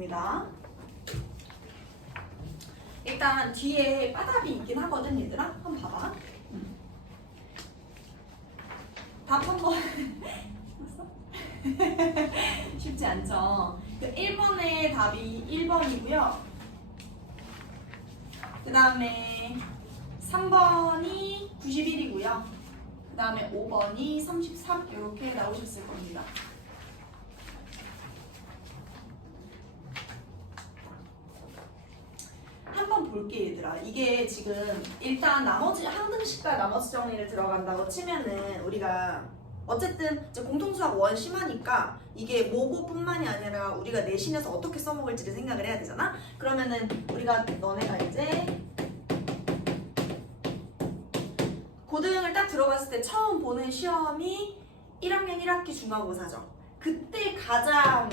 보겠습니다. 일단 뒤에 빠답이 있긴 하거든 얘들아. 한번 봐봐. 답 한번 쉽지 않죠? 1번의 답이 1번이고요. 그 다음에 3번이 91이고요. 그 다음에 5번이 33 이렇게 나오셨을 겁니다. 한번 볼게 얘들아. 이게 지금 일단 나머지 한 등씩과 나머지 정리를 들어간다고 치면은 우리가 어쨌든 이제 공통수학 원 심하니까 이게 모고뿐만이 아니라 우리가 내신에서 어떻게 써먹을지를 생각을 해야 되잖아. 그러면은 우리가 너네가 이제 고등을 딱 들어갔을 때 처음 보는 시험이 1학년 1학기 중간고사죠. 그때 가장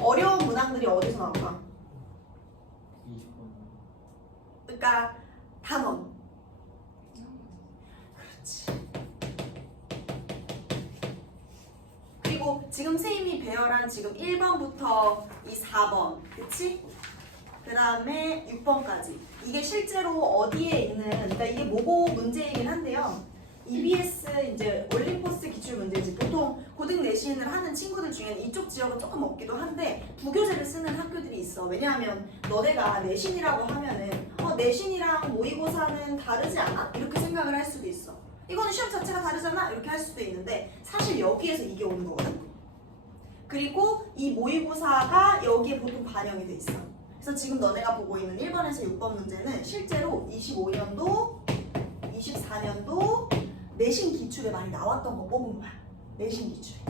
어려운 문항들이 어디서 나올까? 20번. 그러니까 단원. 그렇지. 그리고 지금 선생님이 배열한 지금 1번부터 이 4번, 그치? 그 다음에 6번까지. 이게 실제로 어디에 있는, 그러니까 이게 모고 문제이긴 한데요. EBS 이제 올림포스 기출 문제지. 보통 고등 내신을 하는 친구들 중에는 이쪽 지역은 조금 없기도 한데 부교재를 쓰는 학교들이 있어. 왜냐하면 너네가 내신이라고 하면은 내신이랑 모의고사는 다르지 않아? 이렇게 생각을 할 수도 있어. 이거는 시험 자체가 다르잖아? 이렇게 할 수도 있는데 사실 여기에서 이게 오는 거거든. 그리고 이 모의고사가 여기에 보통 반영이 돼 있어. 그래서 지금 너네가 보고 있는 1번에서 6번 문제는 실제로 25년도, 24년도 내신 기출에 많이 나왔던 거 뽑은 거야. 내신 기출.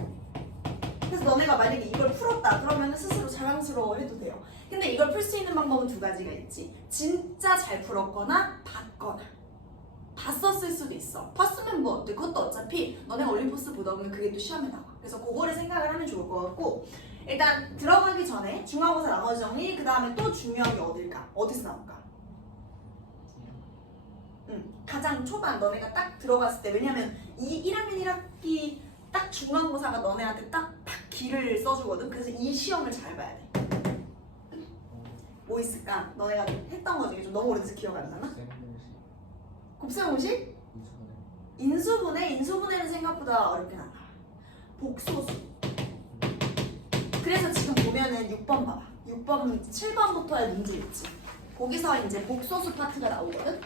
그래서 너네가 만약에 이걸 풀었다 그러면 스스로 자랑스러워 해도 돼요. 근데 이걸 풀 수 있는 방법은 두 가지가 있지. 진짜 잘 풀었거나 봤거나. 봤었을 수도 있어. 봤으면 뭐 어때? 그것도 어차피 너네가 올림포스 보다 보면 그게 또 시험에 나와. 그래서 그거를 생각을 하면 좋을 것 같고 일단 들어가기 전에 중간고사 나머지 정리 그 다음에 또 중요한 게 어딜까? 어디서 나올까? 가장 초반 너네가 딱 들어갔을 때 왜냐면 이 1학년 1학기 딱 중간고사가 너네한테 딱 길을 써주거든. 그래서 이 시험을 잘 봐야 돼. 뭐 있을까? 너네가 했던 거 중에 좀 너무 오래돼서 기억 안 나나? 곱셈공식? 인수분해는 생각보다 어렵긴 하다. 복소수. 그래서 지금 보면은 6번 봐봐. 6번, 7번부터의 문제 있지. 거기서 이제 복소수 파트가 나오거든.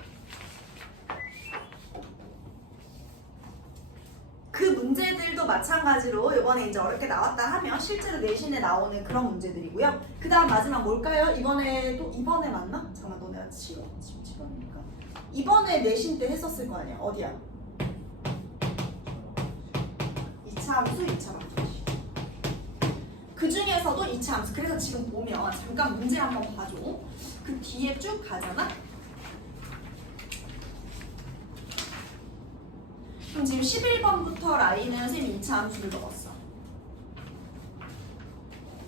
그 문제들도 마찬가지로 이번에 이제 어렵게 나왔다 하면 실제로 내신에 나오는 그런 문제들이고요. 그 다음 마지막 뭘까요? 이번에 맞나? 잠깐만 너네가 지금 7번이니까 이번에 내신 때 했었을 거 아니야. 어디야? 2차 함수, 2차 함수. 그 중에서도 2차 함수. 그래서 지금 보면 잠깐 문제 한번 봐줘. 그 뒤에 쭉 가잖아? 그럼 지금 11번부터 라인은 선생님이 2차 함수를 넣었어.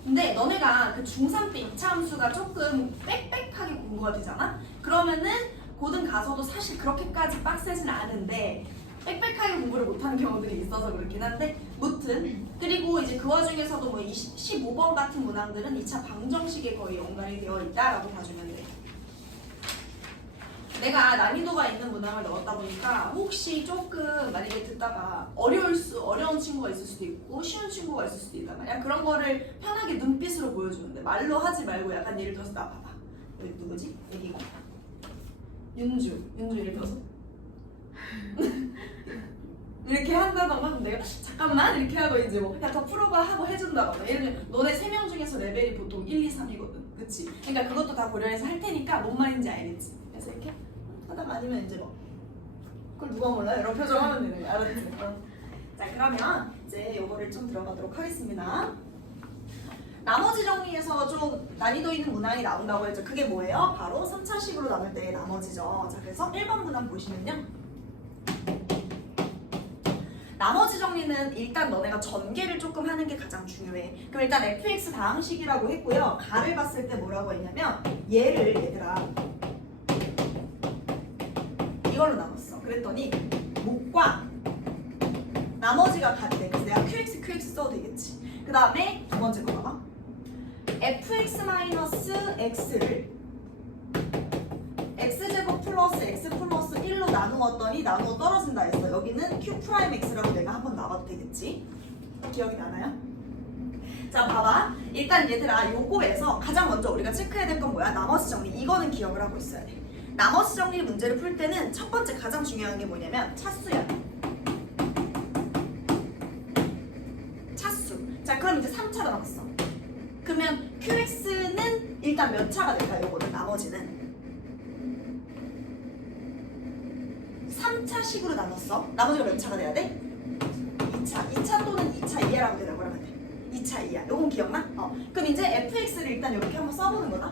근데 너네가 그 중3 때 2차 함수가 조금 빽빽하게 공부가 되잖아? 그러면은 고등 가서도 사실 그렇게까지 빡세진 않은데 빽빽하게 공부를 못하는 경우들이 있어서 그렇긴 한데 무튼 그리고 이제 그 와중에서도 뭐 15번 같은 문항들은 2차 방정식에 거의 연관이 되어 있다라고 봐주면 돼. 내가 난이도가 있는 문항을 넣었다 보니까 혹시 조금 만약에 듣다가 어려운 친구가 있을 수도 있고 쉬운 친구가 있을 수도 있단 말이야. 그런 거를 편하게 눈빛으로 보여주는데 말로 하지 말고 약간 예를 들어서 나 봐봐. 여기 누구지? 여기가 윤주 예를 들어서 이렇게 한다던가 그럼 내가 잠깐만 이렇게 하고 이제 뭐 야 더 풀어봐 하고 해준다던가 예를 들면 너네 3명 중에서 레벨이 보통 1, 2, 3이거든. 그치? 그러니까 그것도 다 고려해서 할 테니까 뭔 말인지 알겠지? 그래서 이렇게 하다가 아니면 이제 뭐 그걸 누가 몰라? 이런 표정 하면 되는 거야. 알았지? 자 그러면 이제 요거를 좀 들어가도록 하겠습니다. 나머지 정리에서 좀 난이도 있는 문항이 나온다고 했죠. 그게 뭐예요? 바로 3차식으로 나눌 때의 나머지죠. 자 그래서 1번 문항 보시면요. 나머지 정리는 일단 너네가 전개를 조금 하는 게 가장 중요해. 그럼 일단 fx 다항식이라고 했고요. 가를 봤을 때 뭐라고 했냐면 얘를 얘들아 이걸로 나눴어. 그랬더니 목과 나머지가 같대. 그래서 내가 qx 써도 되겠지. 그 다음에 두 번째 거 봐봐. fx-x를 x제곱 플러스 x 플러스 1로 나누었더니 나누어 떨어진다 했어. 여기는 q'x라고 내가 한번 나와도 되겠지? 기억이 나나요? 자, 봐봐. 일단 얘들아, 요거에서 가장 먼저 우리가 체크해야 될 건 뭐야? 나머지 정리. 이거는 기억을 하고 있어야 돼. 나머지 정리 문제를 풀 때는 첫 번째 가장 중요한 게 뭐냐면 차수야. 차수. 자, 그럼 이제 3차가 남았어. 그러면 qx는 일단 몇 차가 될까? 요거는 나머지는 3차식으로 나눴어. 나머지가 몇 차가 돼야 돼? 2차. 2차 또는 2차 이하라고 대답을 하면 돼. 2차 이하. 요건 기억나? 그럼 이제 fx를 일단 이렇게 한번 써보는 거다.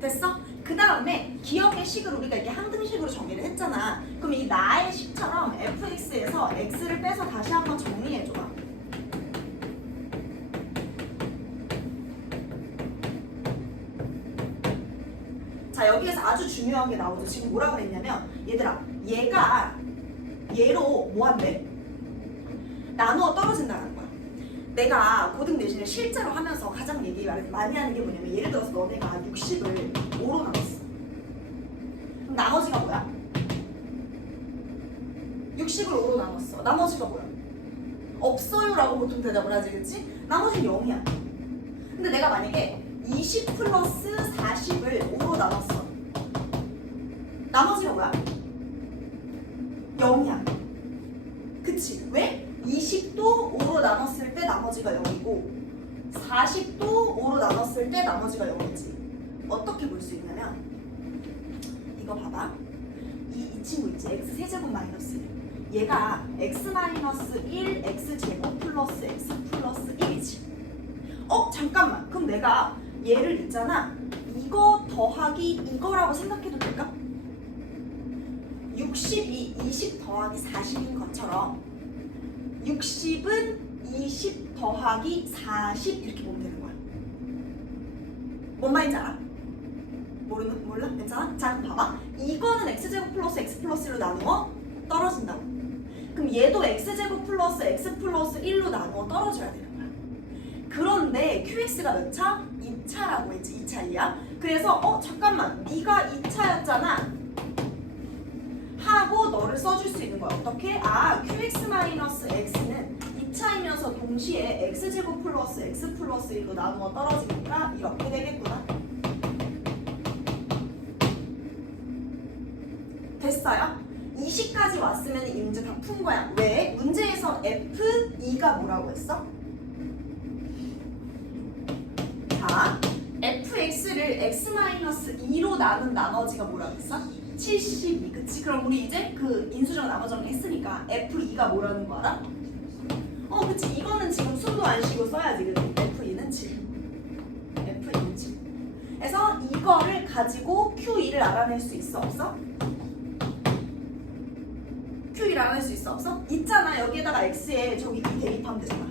됐어? 그 다음에 기억의 식을 우리가 이렇게 항등식으로 정리를 했잖아. 그럼 이 나의 식처럼 fx에서 x를 빼서 다시 한번 정리해줘봐. 자, 여기에서 아주 중요한 게 나오죠. 지금 뭐라 그랬냐면 얘들아, 얘가 얘로 뭐 한대? 나누어 떨어진다는 거야. 내가 고등 내신을 실제로 하면서 가장 많이 하는 게 뭐냐면 예를 들어서 너네가 60을 5로 나눴어. 그럼 나머지가 뭐야? 60을 5로 나눴어. 나머지가 뭐야? 없어요 라고 보통 대답을 하지, 그치? 나머지는 0이야. 근데 내가 만약에 20 플러스 40을 5로 나눴어. 나머지가 뭐야? 0이야. 그치? 왜? 20도 5로 나눴을 때 나머지가 0이고 40도 5로 나눴을 때 나머지가 0이지. 어떻게 볼 수 있냐면 이거 봐봐. 이 친구 있지? x 세제곱 마이너스 1. 얘가 x 마이너스 1 x제곱 플러스 x 플러스 1이지. 잠깐만. 그럼 내가 얘를 있잖아. 이거 더하기 이거라고 생각해도 될까? 60이 20 더하기 40인 것처럼 60은 20 더하기 40 이렇게 보면 되는 거야. 뭔 말인지 알아? 몰라? 괜찮아? 자, 그럼 봐봐. 이거는 x제곱 플러스 x 플러스 1로 나누어 떨어진다고. 그럼 얘도 x제곱 플러스 x 플러스 1로 나누어 떨어져야 되는 거야. 그런데 qx가 몇 차? 2차라고 했지. 2차 이하. 그래서 잠깐만. 네가 2차였잖아. 하고 너를 써줄 수 있는 거야. 어떻게? qx-x는 2차이면서 동시에 x제곱 플러스 x 플러스 1로 나누어 떨어지니까 이렇게 되겠구나. 됐어요? 20까지 왔으면 이 문제 다 푼 거야. 왜? 문제에서 f2가 뭐라고 했어? 자, fx를 x-2로 나눈 나머지가 뭐라고 했어? 72. 그치? 그럼 우리 이제 그 인수정 나머지를 했으니까 f2가 뭐라는 거 알아? 그치? 이거는 지금 숨도 안 쉬고 써야지. 그치? f2는 7. f2는 7. 그래서 이거를 가지고 q2를 알아낼 수 있어? 없어? q2를 알아낼 수 있어? 없어? 있잖아. 여기에다가 x에 저기 2 대입하면 되잖아.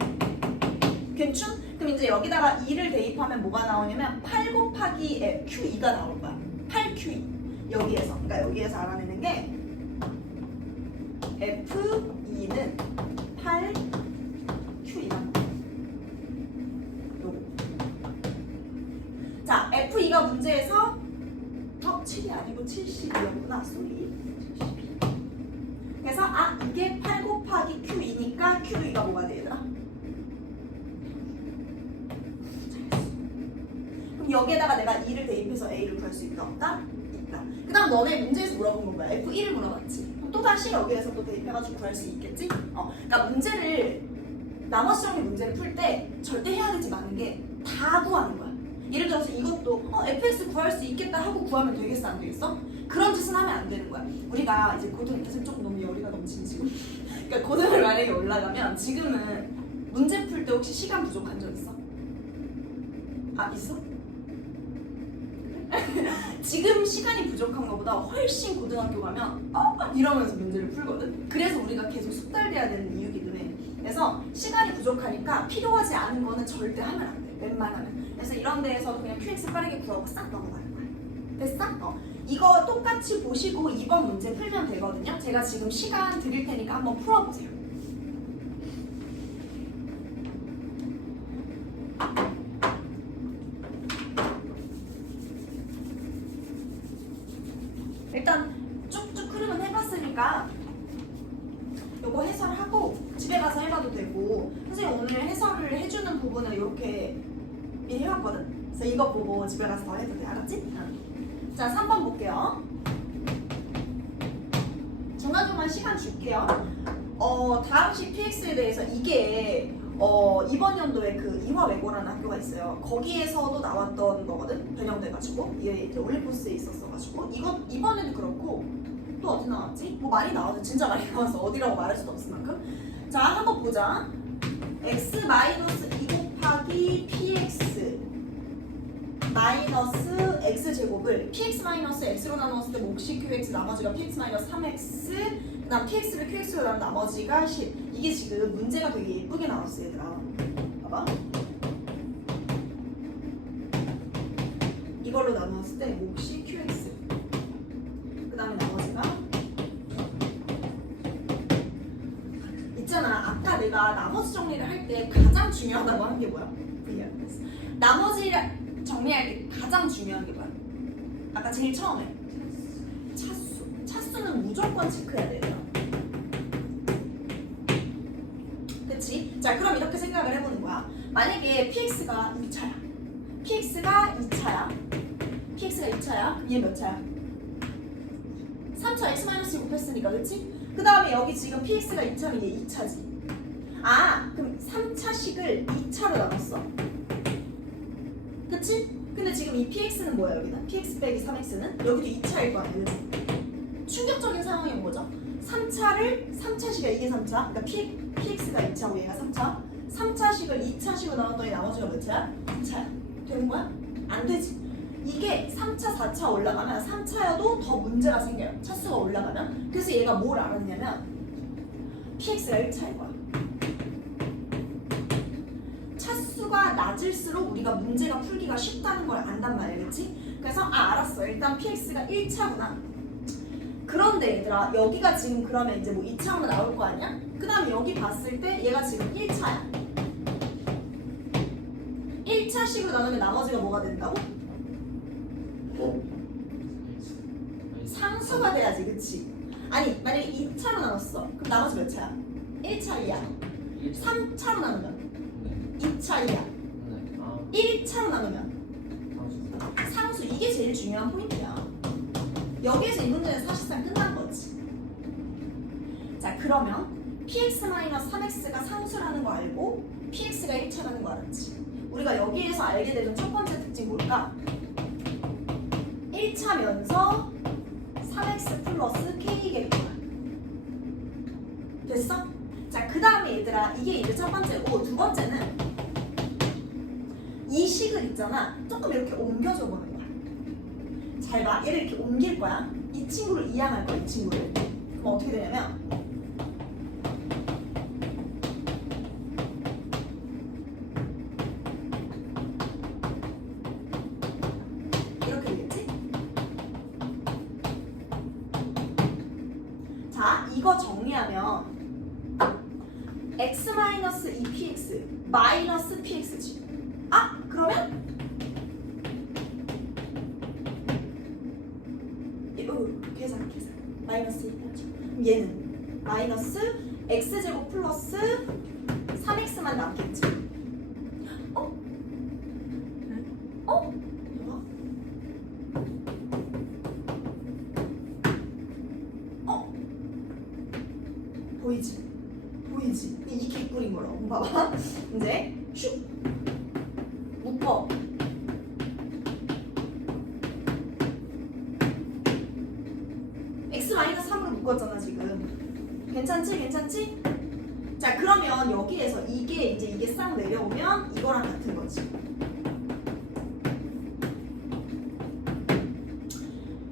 괜춘? 그럼 이제 여기다가 2를 대입하면 뭐가 나오냐면 8 곱하기 q2가 나올 거야. 8q2. 여기에서. 그러니까 여기에서 알아내는 게 f2는 8q이다. 요거. 자, f2가 문제에서 7이 아니고 72였구나. 쏘리. 72. 그래서 이게 8 곱하기 q이니까 q2가 뭐가 돼, 얘들아? 그럼 여기에다가 내가 2를 대입해서 a를 구할 수 있다, 없다? 있다. 그 다음 너네 문제에서 물어본 건 뭐야? f1을 물어봤지. 그럼 또다시 여기에서 또 대입해가지고 구할 수 있겠지? 그러니까 문제를 나머지 정리 문제를 풀 때 절대 해야 되지 않은 게 다 구하는 거야. 예를 들어서 이것도 fx 구할 수 있겠다 하고 구하면 되겠어, 안 되겠어? 그런 짓은 하면 안 되는 거야. 우리가 이제 고등 교수님 조금 너무 열의가 넘치는 지금. 그러니까 고등을 만약에 올라가면 지금은 문제 풀 때 혹시 시간 부족한 적 있어? 있어? 지금 시간이 부족한 것보다 훨씬 고등학교 가면 이러면서 문제를 풀거든. 그래서 우리가 계속 숙달돼야 되는 이유기도 해. 그래서 시간이 부족하니까 필요하지 않은 거는 절대 하면 안 돼. 웬만하면. 그래서 이런 데에서도 그냥 QX 빠르게 구하고 싹 넘어가는 거야. 됐어? 이거 똑같이 보시고 2번 문제 풀면 되거든요. 제가 지금 시간 드릴 테니까 한번 풀어보세요. 일단 쭉쭉 흐름은 해봤으니까 요거 해설하고 집에 가서 해봐도 되고, 선생님 오늘 해설을 해주는 부분을 이렇게 미리 해왔거든? 그래서 이거 보고 집에 가서 더 해도 돼. 알았지? 응. 자, 3번 볼게요. 중간중간 시간 줄게요. 다음식 PX에 대해서 이게 이번 연도에 그 이화외고라는 학교가 있어요. 거기에서도 나왔던 거거든. 변형돼가지고 이게 이제 올림포스에 있었어가지고 이번에도 그렇고 또 어디 나왔지? 뭐 많이 나와서 진짜 많이 나와서 어디라고 말할 수도 없을 만큼. 자, 한번 보자. x 마이너스 2 곱하기 px 마이너스 x 제곱을 px 마이너스 x로 나눴을 때 몫이 qx, 나머지가 px 마이너스 3x, 그다음 px를 qx로 나눈 나머지가 10. 이게 지금 문제가 되게 예쁘게 나왔어 얘들아. 봐봐. 이걸로 나눴을 때 몫이 qx, 그다음에 나머지가 있잖아. 아까 내가 나머지 정리를 할 때 가장 중요하다고 한 게 뭐야? 나머지 정리할 때 가장 중요한 게 뭐야? 아까 제일 처음에 차수. 차수는 무조건 체크해야 돼요. 그치? 자, 그럼 이렇게 생각을 해보는 거야. 만약에 px가 2차야. px가 2차야. px가 2차야. 그럼 얘 몇 차야? 3차 x-2 곱했으니까, 그치? 그 다음에 여기 지금 px가 2차면 얘 2차지. 아, 그럼 3차식을 2차로 나눴어. 그치? 근데 지금 이 px는 뭐야 여기는? px 빼기 3x는? 여기도 2차일 거 아니야, 그치? 충격적인 상황이 온 거죠. 3차식이야, 이게 3차. 그러니까 px가 2차고 얘가 3차. 3차식을 2차식으로 나눴더니 나머지가 몇 차야? 2차야. 되는 거야? 안 되지. 이게 3차, 4차 올라가면 3차여도 더 문제가 생겨요. 차수가 올라가면. 그래서 얘가 뭘 알았냐면 px가 1차일 거야. 차수가 낮을수록 우리가 문제가 풀기가 쉽다는 걸 안단 말이겠지? 그래서 알았어. 일단 px가 1차구나. 그런데 얘들아, 여기가 지금 그러면 이제 뭐 2차로 나올 거 아니야? 그 다음에 여기 봤을 때 얘가 지금 1차야. 1차식으로 나누면 나머지가 뭐가 된다고? 상수가 돼야지, 그치? 아니, 만약에 2차로 나눴어. 그럼 나머지 몇 차야? 1차, 2야. 3차로 나누면 2차, 2야. 1차로 나누면 상수. 이게 제일 중요한 포인트야. 여기에서 이 문제는 사실상 끝난 거지. 자, 그러면 px-3x가 상수라는 거 알고 px가 1차라는 거 알았지? 우리가 여기에서 알게 되는 첫 번째 특징 뭘까? 1차면서 3x 플러스 k겠구나. 됐어? 자, 그 다음에 얘들아, 이게 이제 첫 번째고, 두 번째는 이 식을 있잖아, 조금 이렇게 옮겨줘 보는 거야. 잘 봐. 얘를 이렇게 옮길 거야. 이 친구를 이항할 거야, 이 친구를. 그럼 어떻게 되냐면 이렇게 되겠지? 자, 이거 정리하면 x-2px 마이너스 px지. 아, 그러면 계산 마이너스 1이죠. 얘는 마이너스 x제곱 플러스 3x만 남겠지. 어? 어? 뭐야? 어? 보이지? 보이지? 이 개꿀인 거로. 봐봐. 이제 슉 묶어. x-3으로 묶었잖아 지금. 괜찮지? 괜찮지? 자, 그러면 여기에서 이게 싹 내려오면 이거랑 같은 거지.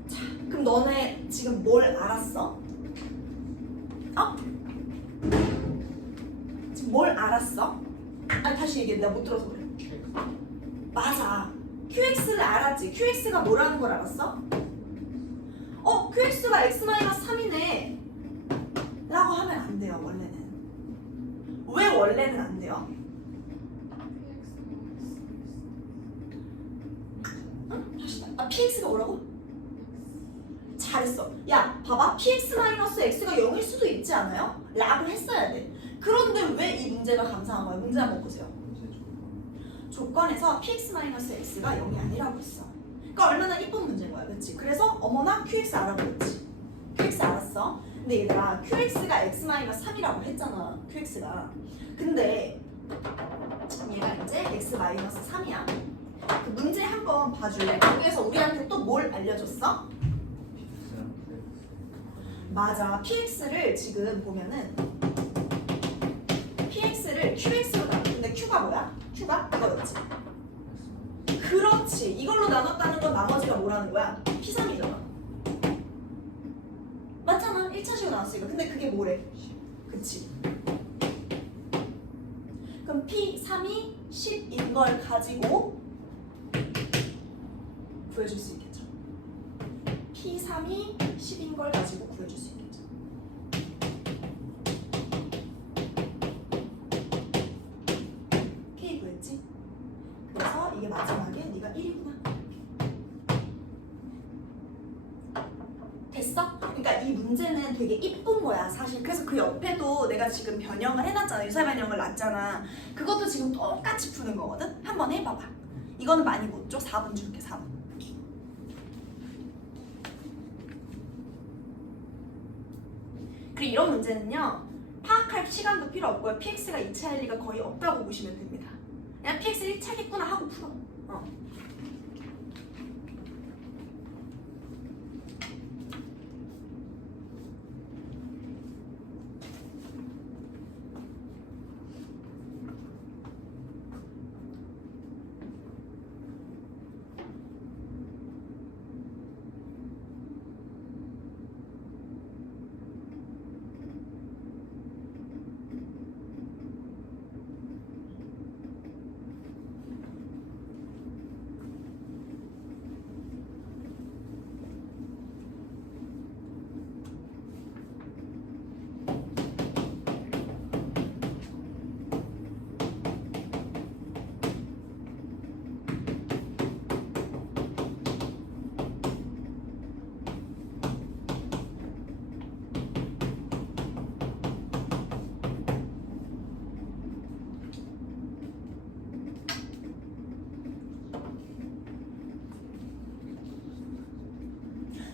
자, 그럼 너네 지금 뭘 알았어? 어? 지금 뭘 알았어? 아니, 다시 얘기해. 내가 못 들어서 그래. 맞아. QX를 알았지. QX가 뭐라는 걸 알았어? qx가 x-3이네 라고 하면 안 돼요. 원래는. 왜 원래는 안 돼요? 응? 다시 px가 뭐라고? 잘했어. 야 봐봐, px-x가 0일 수도 있지 않아요? 락을 했어야 돼. 그런데 왜 이 문제가 감사한 거야? 문제 한번 보세요. 조건에서 px-x가 0이 아니라고 했어. 그러니까 얼마나 이쁜 문제인 거야, 그렇지? 그래서 어머나 qx 알아보였지. qx 알았어. 근데 얘들아, qx가 x-3이라고 했잖아. qx가. 근데 얘가 이제 x-3이야. 그 문제 한번 봐줄래? 거기에서 우리한테 또 뭘 알려줬어? 맞아. px를 지금 보면은 px를 qx로 나눴는데 q가 뭐야? q가 이거였지. 그렇지. 이걸로 나눴다는 건 나머지가 뭐라는 거야? p3이잖아. 맞잖아. 1차식으로 나눴으니까. 근데 그게 뭐래? 그치. 그럼 p3이 10인 걸 가지고 구해줄 수 있겠죠. p3이 10인 걸 가지고 구해줄 수 있겠죠. K 구했지? 그래서 이게 마지막에 네가 1이구나. 됐어? 그러니까 이 문제는 되게 이쁜 거야 사실. 그래서 그 옆에도 내가 지금 변형을 해놨잖아. 유사 변형을 놨잖아. 그것도 지금 똑같이 푸는 거거든? 한번 해봐봐. 이거는 많이 못 줘. 4분 줄게. 4분. 그리고 이런 문제는요, 파악할 시간도 필요 없고요. px가 2차일 리가 거의 없다고 보시면 됩니다. 그냥 px 1차겠구나 하고 풀어.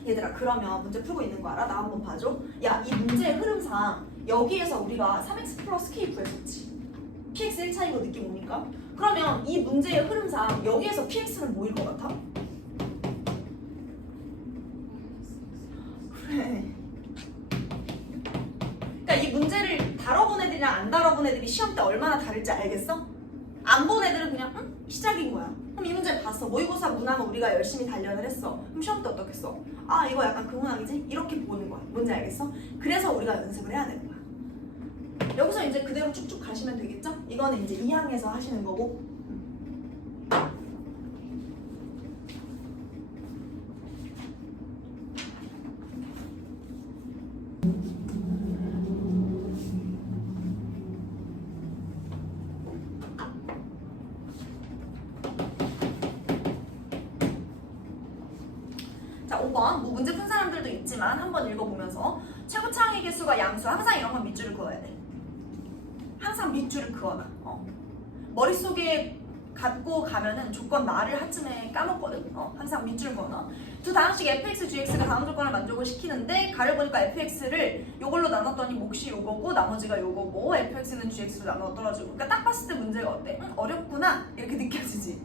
얘들아, 그러면 문제 풀고 있는 거 알아? 나 한번 봐줘. 야, 이 문제의 흐름상 여기에서 우리가 3x 플러스 k 구했었지. px 1차이고 느낌 오니까? 그러면 이 문제의 흐름상 여기에서 px는 뭐일 것 같아? 그래. 그러니까 이 문제를 다뤄본 애들이랑 안 다뤄본 애들이 시험 때 얼마나 다를지 알겠어? 안 본 애들은 그냥 응? 시작인 거야. 그럼 이 문제 봤어. 모의고사 문항은 우리가 열심히 단련을 했어. 그럼 시험 때 어떻겠어? 아, 이거 약간 그 문항이지? 이렇게 보는 거야. 뭔지 알겠어? 그래서 우리가 연습을 해야 되는 거야. 여기서 이제 그대로 쭉쭉 가시면 되겠죠? 이거는 이제 2항에서 하시는 거고. 자, 5번. 뭐 문제 푼 사람들도 있지만 한번 읽어보면서 최고차항의 개수가 양수. 항상 이런 건 밑줄을 그어야 돼. 항상 밑줄을 그어놔. 머릿속에 갖고 가면은 조건 나를 한쯤에 까먹거든. 항상 밑줄 그어놔. 두 다항식 fx, gx가 다음 조건을 만족을 시키는데 가를 보니까 fx를 요걸로 나눴더니 몫이 요거고 나머지가 요거고 fx는 gx로 나눠 떨어지고. 그러니까 딱 봤을 때 문제가 어때? 어렵구나 이렇게 느껴지지.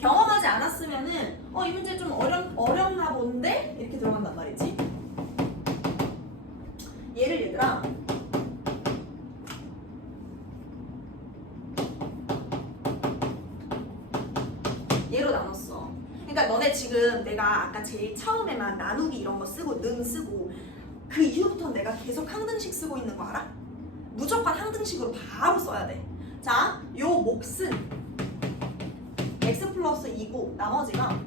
경험하지 않았으면은 이 문제 좀 어렵나 본데 이렇게 들어간단 말이지. 얘들아, 얘로 나눴어. 그러니까 너네 지금 내가 아까 제일 처음에만 나누기 이런 거 쓰고 능 쓰고 그 이후부터는 내가 계속 항등식 쓰고 있는 거 알아? 무조건 항등식으로 바로 써야 돼. 자, 요 몫은 x 플러스 2고 나머지가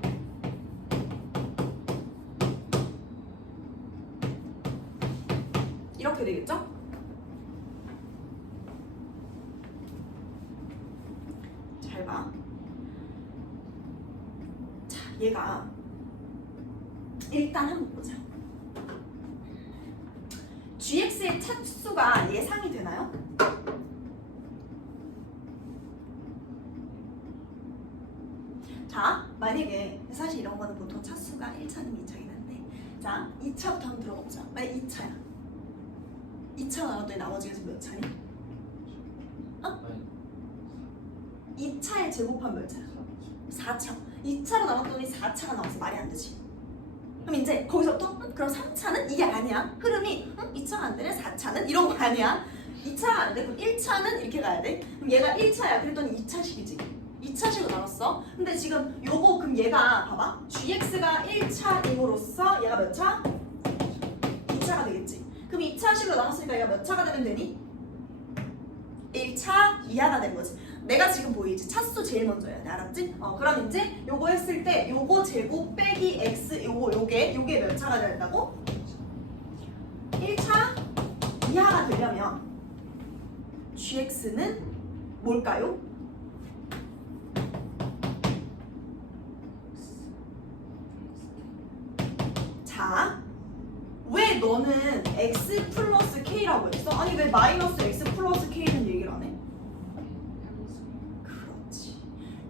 이렇게 되겠죠? 잘 봐. 자, 얘가 일단 한번 보자. gx의 차수가 예상이 되나요? 자, 만약에 사실 이런 거는 보통 차수가 1차는 2차긴 한데, 자, 2차부터 한번 들어보자. 만약 2차야. 2차 나눴더니 나머지에서 몇 차니? 아니 2차의 제곱한 몇 차야? 4차. 2차로 나눴더니 4차가 나와서 말이 안 되지. 그럼 이제 거기서부터 그럼 3차는 이게 아니야. 흐름이 2차가 안 되네. 4차는 이런 거 아니야. 2차가 안 돼. 그럼 1차는 이렇게 가야 돼. 그럼 얘가 1차야. 그랬더니 2차식이지. 2차식으로 나눴어. 근데 지금 요거 그럼 얘가 봐봐. gx가 1차임으로써 얘가 몇 차? 2차가 되겠지. 그럼 2차식으로 나눴으니까 얘가 몇 차가 되면 되니? 1차 이하가 되는 거지. 내가 지금 보이지? 차수 제일 먼저 해야 돼. 알았지? 그럼 이제 요거 했을 때 요거 제곱 빼기 x 요게 몇 차가 된다고? 1차 이하가 되려면 gx는 뭘까요? 자, 왜 너는 x 플러스 k라고 했어? 아니 왜 마이너스 x 플러스 k는 얘기를 안 해? 그렇지.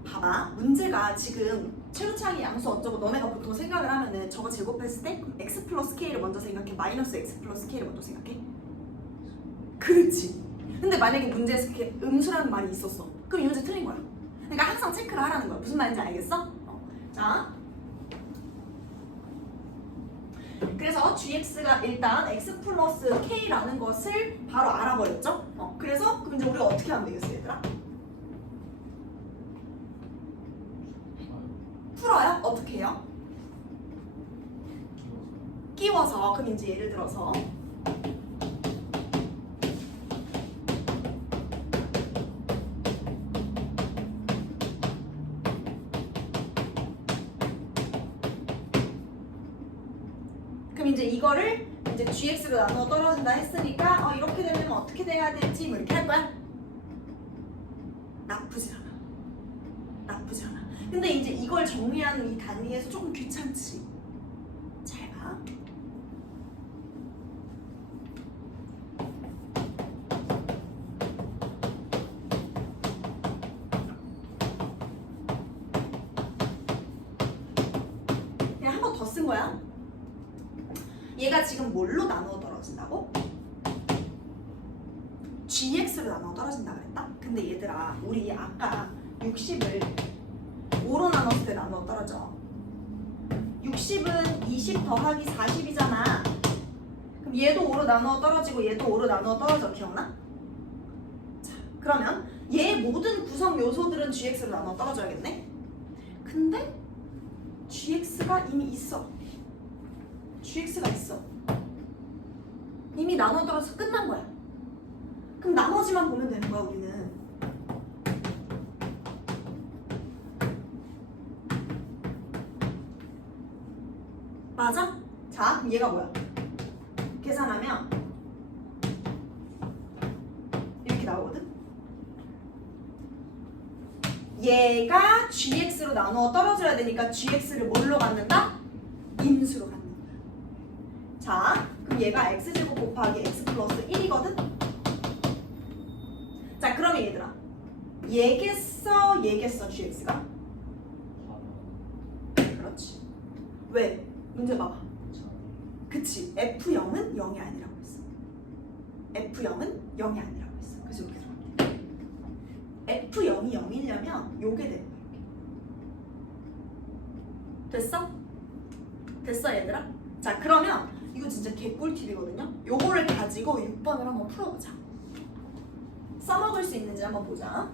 봐봐. 문제가 지금 최루창이 양수 어쩌고 너네가 보통 생각을 하면은 저거 제곱했을 때 x 플러스 k를 먼저 생각해? 마이너스 x 플러스 k를 먼저 생각해? 그렇지. 근데 만약에 문제에서 이렇게 음수라는 말이 있었어. 그럼 이 문제 틀린 거야. 그러니까 항상 체크를 하라는 거야. 무슨 말인지 알겠어? 자, 그래서 gx가 일단 x 플러스 k라는 것을 바로 알아버렸죠? 그래서 그럼 이제 우리가 어떻게 하면 되겠어, 얘들아? 풀어요? 어떻게 해요? 끼워서. 그럼 이제 예를 들어서 그럼 이제 이거를 이제 gx로 나누어 떨어진다 했으니까 이렇게 되면 어떻게 돼야 될지 뭐 이렇게 할 거야? 나쁘지 않아. 나쁘지 않아. 근데 이제 이걸 정리하는 이 단위에서 조금 귀찮지. 잘 봐. 그냥 한 번 더 쓴 거야. 얘가 지금 뭘로 나누어 떨어진다고? gx로 나누어 떨어진다 그랬다? 근데 얘들아, 우리 아까 60을 5로 나눴을 때 나누어 떨어져. 60은 20 더하기 40이잖아. 그럼 얘도 5로 나누어 떨어지고 얘도 5로 나누어 떨어져. 기억나? 자, 그러면 얘 모든 구성 요소들은 gx로 나누어 떨어져야겠네? 근데 gx가 이미 있어. gx가 있어. 이미 나눠 떨어져서 끝난 거야. 그럼 나머지만 보면 되는 거야, 우리는. 맞아? 자, 그럼 얘가 뭐야? 계산하면 이렇게 나오거든? 얘가 gx로 나누어 떨어져야 되니까 gx를 뭘로 갖는다? 인수로 갖는다. 자, 그럼 얘가 x제곱 곱하기 x 플러스 1이거든? 자, 그러면 얘들아, 얘겠어 gx가? 그렇지. 왜? 문제 봐봐. 그치, F0은 0이 아니라고 했어. F0은 0이 아니라고 했어. 그래서 이렇게 들어갈게. F0이 0이려면 요게 되는 거야. 됐어? 됐어, 얘들아? 자, 그러면 이거 진짜 개꿀팁이거든요? 요거를 가지고 6번을 한번 풀어보자. 써먹을 수 있는지 한번 보자.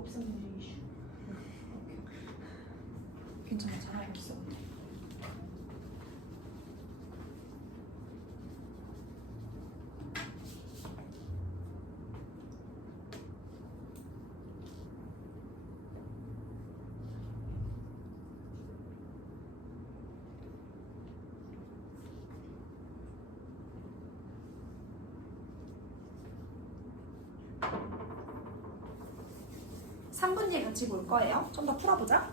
곱셈 분리 이슈. 괜찮아, 잘하고 있어. 삼 분 뒤에 같이 볼 거예요. 좀 더 풀어보자.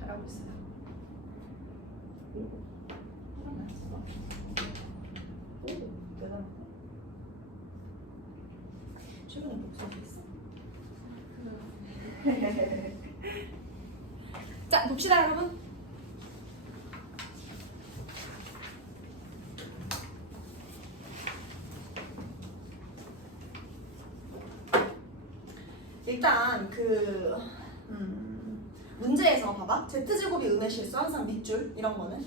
잘하고 있어요. 오, 대단하다. 최근에 목소리 있어. 자, 봅시다, 여러분. 일단 문제에서 봐봐. Z제곱이 음의 실수 항상 밑줄 이런 거는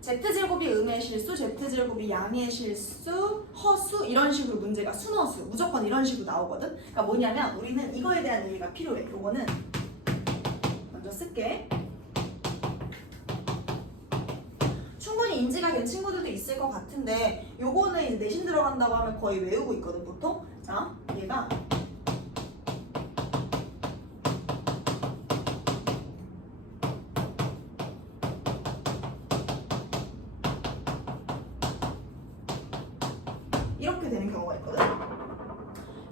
Z제곱이 음의 실수, Z제곱이 양의 실수, 허수 이런 식으로 문제가 순허수 무조건 이런 식으로 나오거든. 그러니까 뭐냐면 우리는 이거에 대한 이해가 필요해. 요거는 먼저 쓸게. 충분히 인지가 된 친구들도 있을 것 같은데 요거는 이제 내신 들어간다고 하면 거의 외우고 있거든 보통. 자, 얘가 이렇게 되는 경우가 있거든.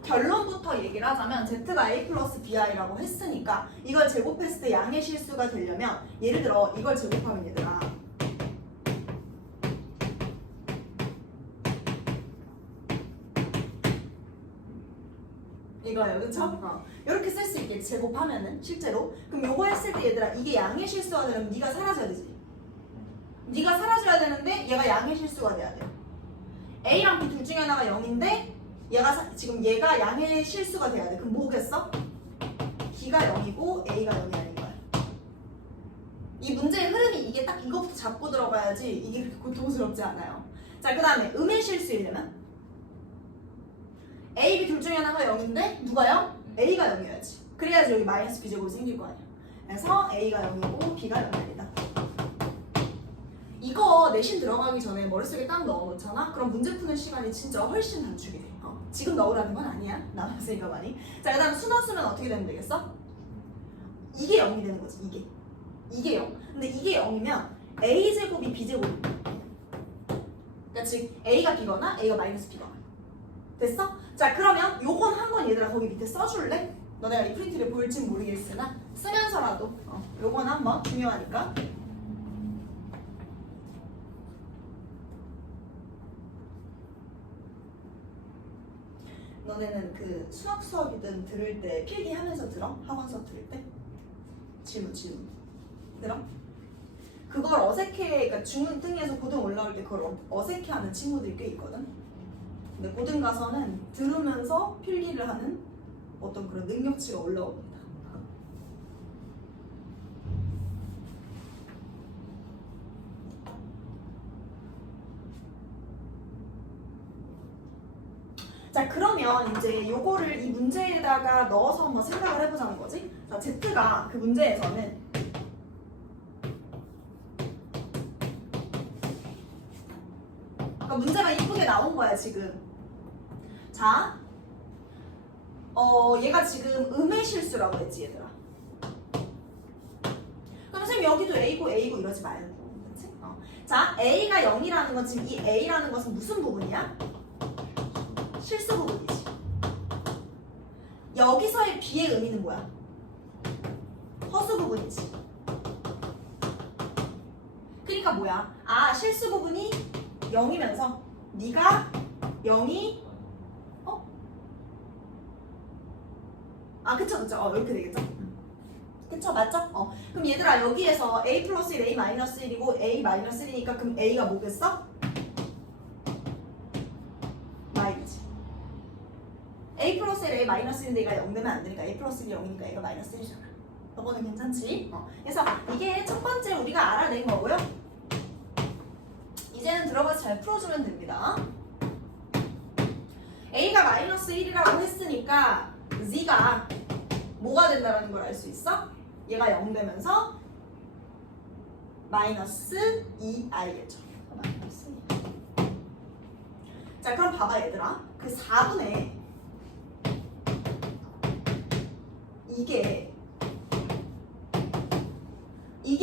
결론부터 얘기를 하자면 Z가 A 플러스 BI라고 했으니까 이걸 제곱했을 때 양의 실수가 되려면 예를 들어 이걸 제곱하면 얘들아 이거예요, 그쵸? 이렇게 쓸 수 있겠지, 제곱하면은 실제로. 그럼 요거 했을 때 얘들아 이게 양의 실수가 되려면 네가 사라져야 되지. 네가 사라져야 되는데 얘가 양의 실수가 돼야 돼. A랑 B 둘 중에 하나가 0인데 지금 얘가 양의 실수가 돼야 돼. 그럼 뭐겠어? B가 0이고 A가 0이 아닌 거야. 이 문제의 흐름이 이게 딱 이것부터 잡고 들어가야지 이게 그렇게 고통스럽지 않아요. 자, 그 다음에 음의 실수이려면 A, B 둘 중에 하나가 0인데 누가 0? A가 0이어야지. 그래야지 여기 마이너스 B제곱이 생길 거 아니야. 그래서 A가 0이고 B가 0이 아니다. 이거 내신 들어가기 전에 머릿속에 딱 넣어놓잖아? 그럼 문제 푸는 시간이 진짜 훨씬 단축이 돼. 지금 넣으라는 건 아니야. 남았으니까 많이. 자, 그 다음 순어 쓰면 어떻게 되면 되겠어? 이게 0이 되는 거지. 이게 0. 근데 이게 0이면 A제곱이 B제곱이 그러니까 즉 A가 B거나 A가 마이너스 B거나 됐어? 자 그러면 요건 한번 얘들아 거기 밑에 써줄래? 너네가 이 프린트를 볼진 모르겠으나 쓰면서라도 요건 한번 중요하니까. 너네는 그 수학 수업이든 들을 때 필기하면서 들어? 학원 수업 들을 때? 질문 들어? 그걸 어색해, 그러니까 중등에서 고등 올라올 때 그걸 어색해하는 친구들이 꽤 있거든. 근데 고등 가서는 들으면서 필기를 하는 어떤 그런 능력치가 올라옵니다. 자 그러면 이제 요거를 이 문제에다가 넣어서 한번 생각을 해보자는 거지. 자 Z가 그 문제에서는 그러니까 문제가 이쁘게 나온 거야 지금. 자 얘가 지금 음의 실수라고 했지 얘들아. 그럼 선생님 여기도 A고 이러지 말고 그치? 자 A가 0이라는 건 지금 이 A라는 것은 무슨 부분이야? 실수 부분이지. 여기서의 B의 의미는 뭐야? 허수 부분이지. 그러니까 뭐야? 아 실수 부분이 0이면서 네가 0이 그쵸 이렇게 되겠죠? 그쵸 맞죠? 그럼 얘들아 여기에서 A 플러스 1 A 마이너스 1이고 A 마이너스 1이니까 그럼 A가 뭐겠어? 마이너스 A 플러스 1 A 마이너스 1인데 얘가 0 되면 안 되니까 A 플러스 1이 0이니까 A가 마이너스 1이잖아. 이거는 괜찮지? 그래서 이게 첫 번째 우리가 알아낸 거고요. 이제는 들어가서 잘 풀어주면 됩니다. A가 마이너스 1이라고 했으니까 Z가 뭐가 된다는 걸 알 수 있어? 얘가 0 되면서 마이너스 2i겠죠. 마이너스 2. 자 그럼 봐봐 얘들아. 그 4분의 이게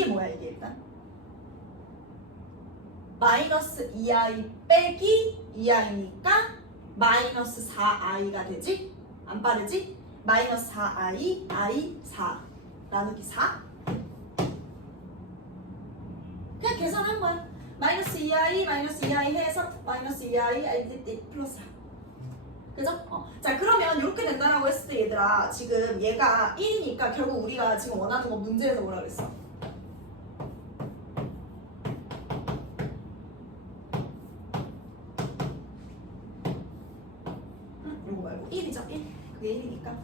뭐야 이게 일단? 마이너스 2i 빼기 2i니까 마이너스 4i가 되지? 안 빠르지? 마이너스 4i, i 4 나누기 4 그냥 계산한 거야. 마이너스 2i, 마이너스 2i 해서 마이너스 2i, i 플러스 4 그죠? 자 그러면 이렇게 된다라고 했을 때 얘들아 지금 얘가 1이니까 결국 우리가 지금 원하는 건 문제에서 뭐라 그랬어? 이거 말고 1이죠 1 그게 1이니까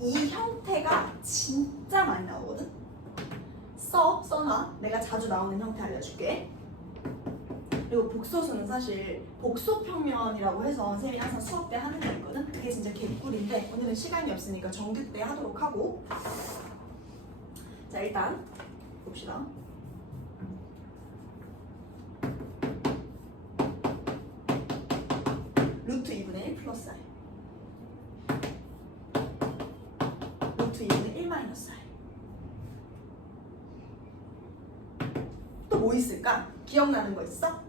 이 형태가 진짜 많이 나오거든? 써놔. 내가 자주 나오는 형태 알려줄게. 그리고 복소수는 사실 복소평면이라고 해서 선생님이 항상 수업 때 하는 거 있거든? 그게 진짜 개꿀인데 오늘은 시간이 없으니까 정규 때 하도록 하고. 자 일단 봅시다. 루트 2분의 1 플러스 i 루트 2분의 1 마이너스 i 또 뭐 있을까? 기억나는 거 있어?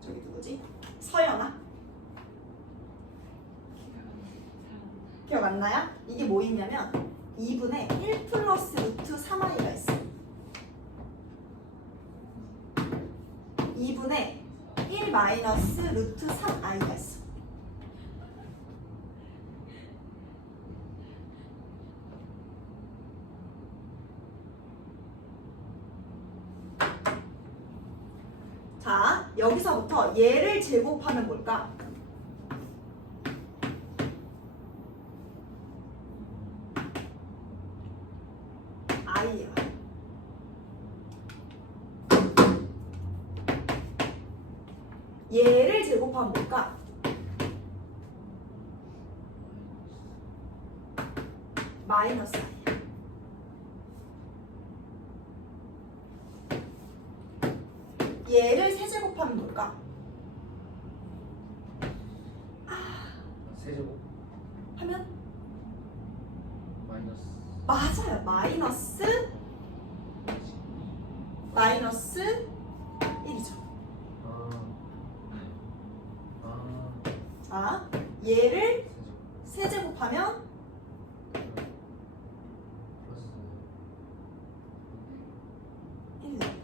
저기 누구지? 서연아? 기억 안 나요? 이게 뭐 있냐면 2분의 1 플러스 루트 3i가 있어. 2분의 1 마이너스 루트 3i가 있어. 자, 여기서부터 얘를 제곱하면 뭘까? i야. 얘를 제곱하면 뭘까? 마이너스 i야. 얘를 세제곱하면 뭘까? 세제곱 하면? 마이너스 맞아요. 마이너스 1이죠. 자, 얘를 세제곱하면 플러스 1이 됩니다.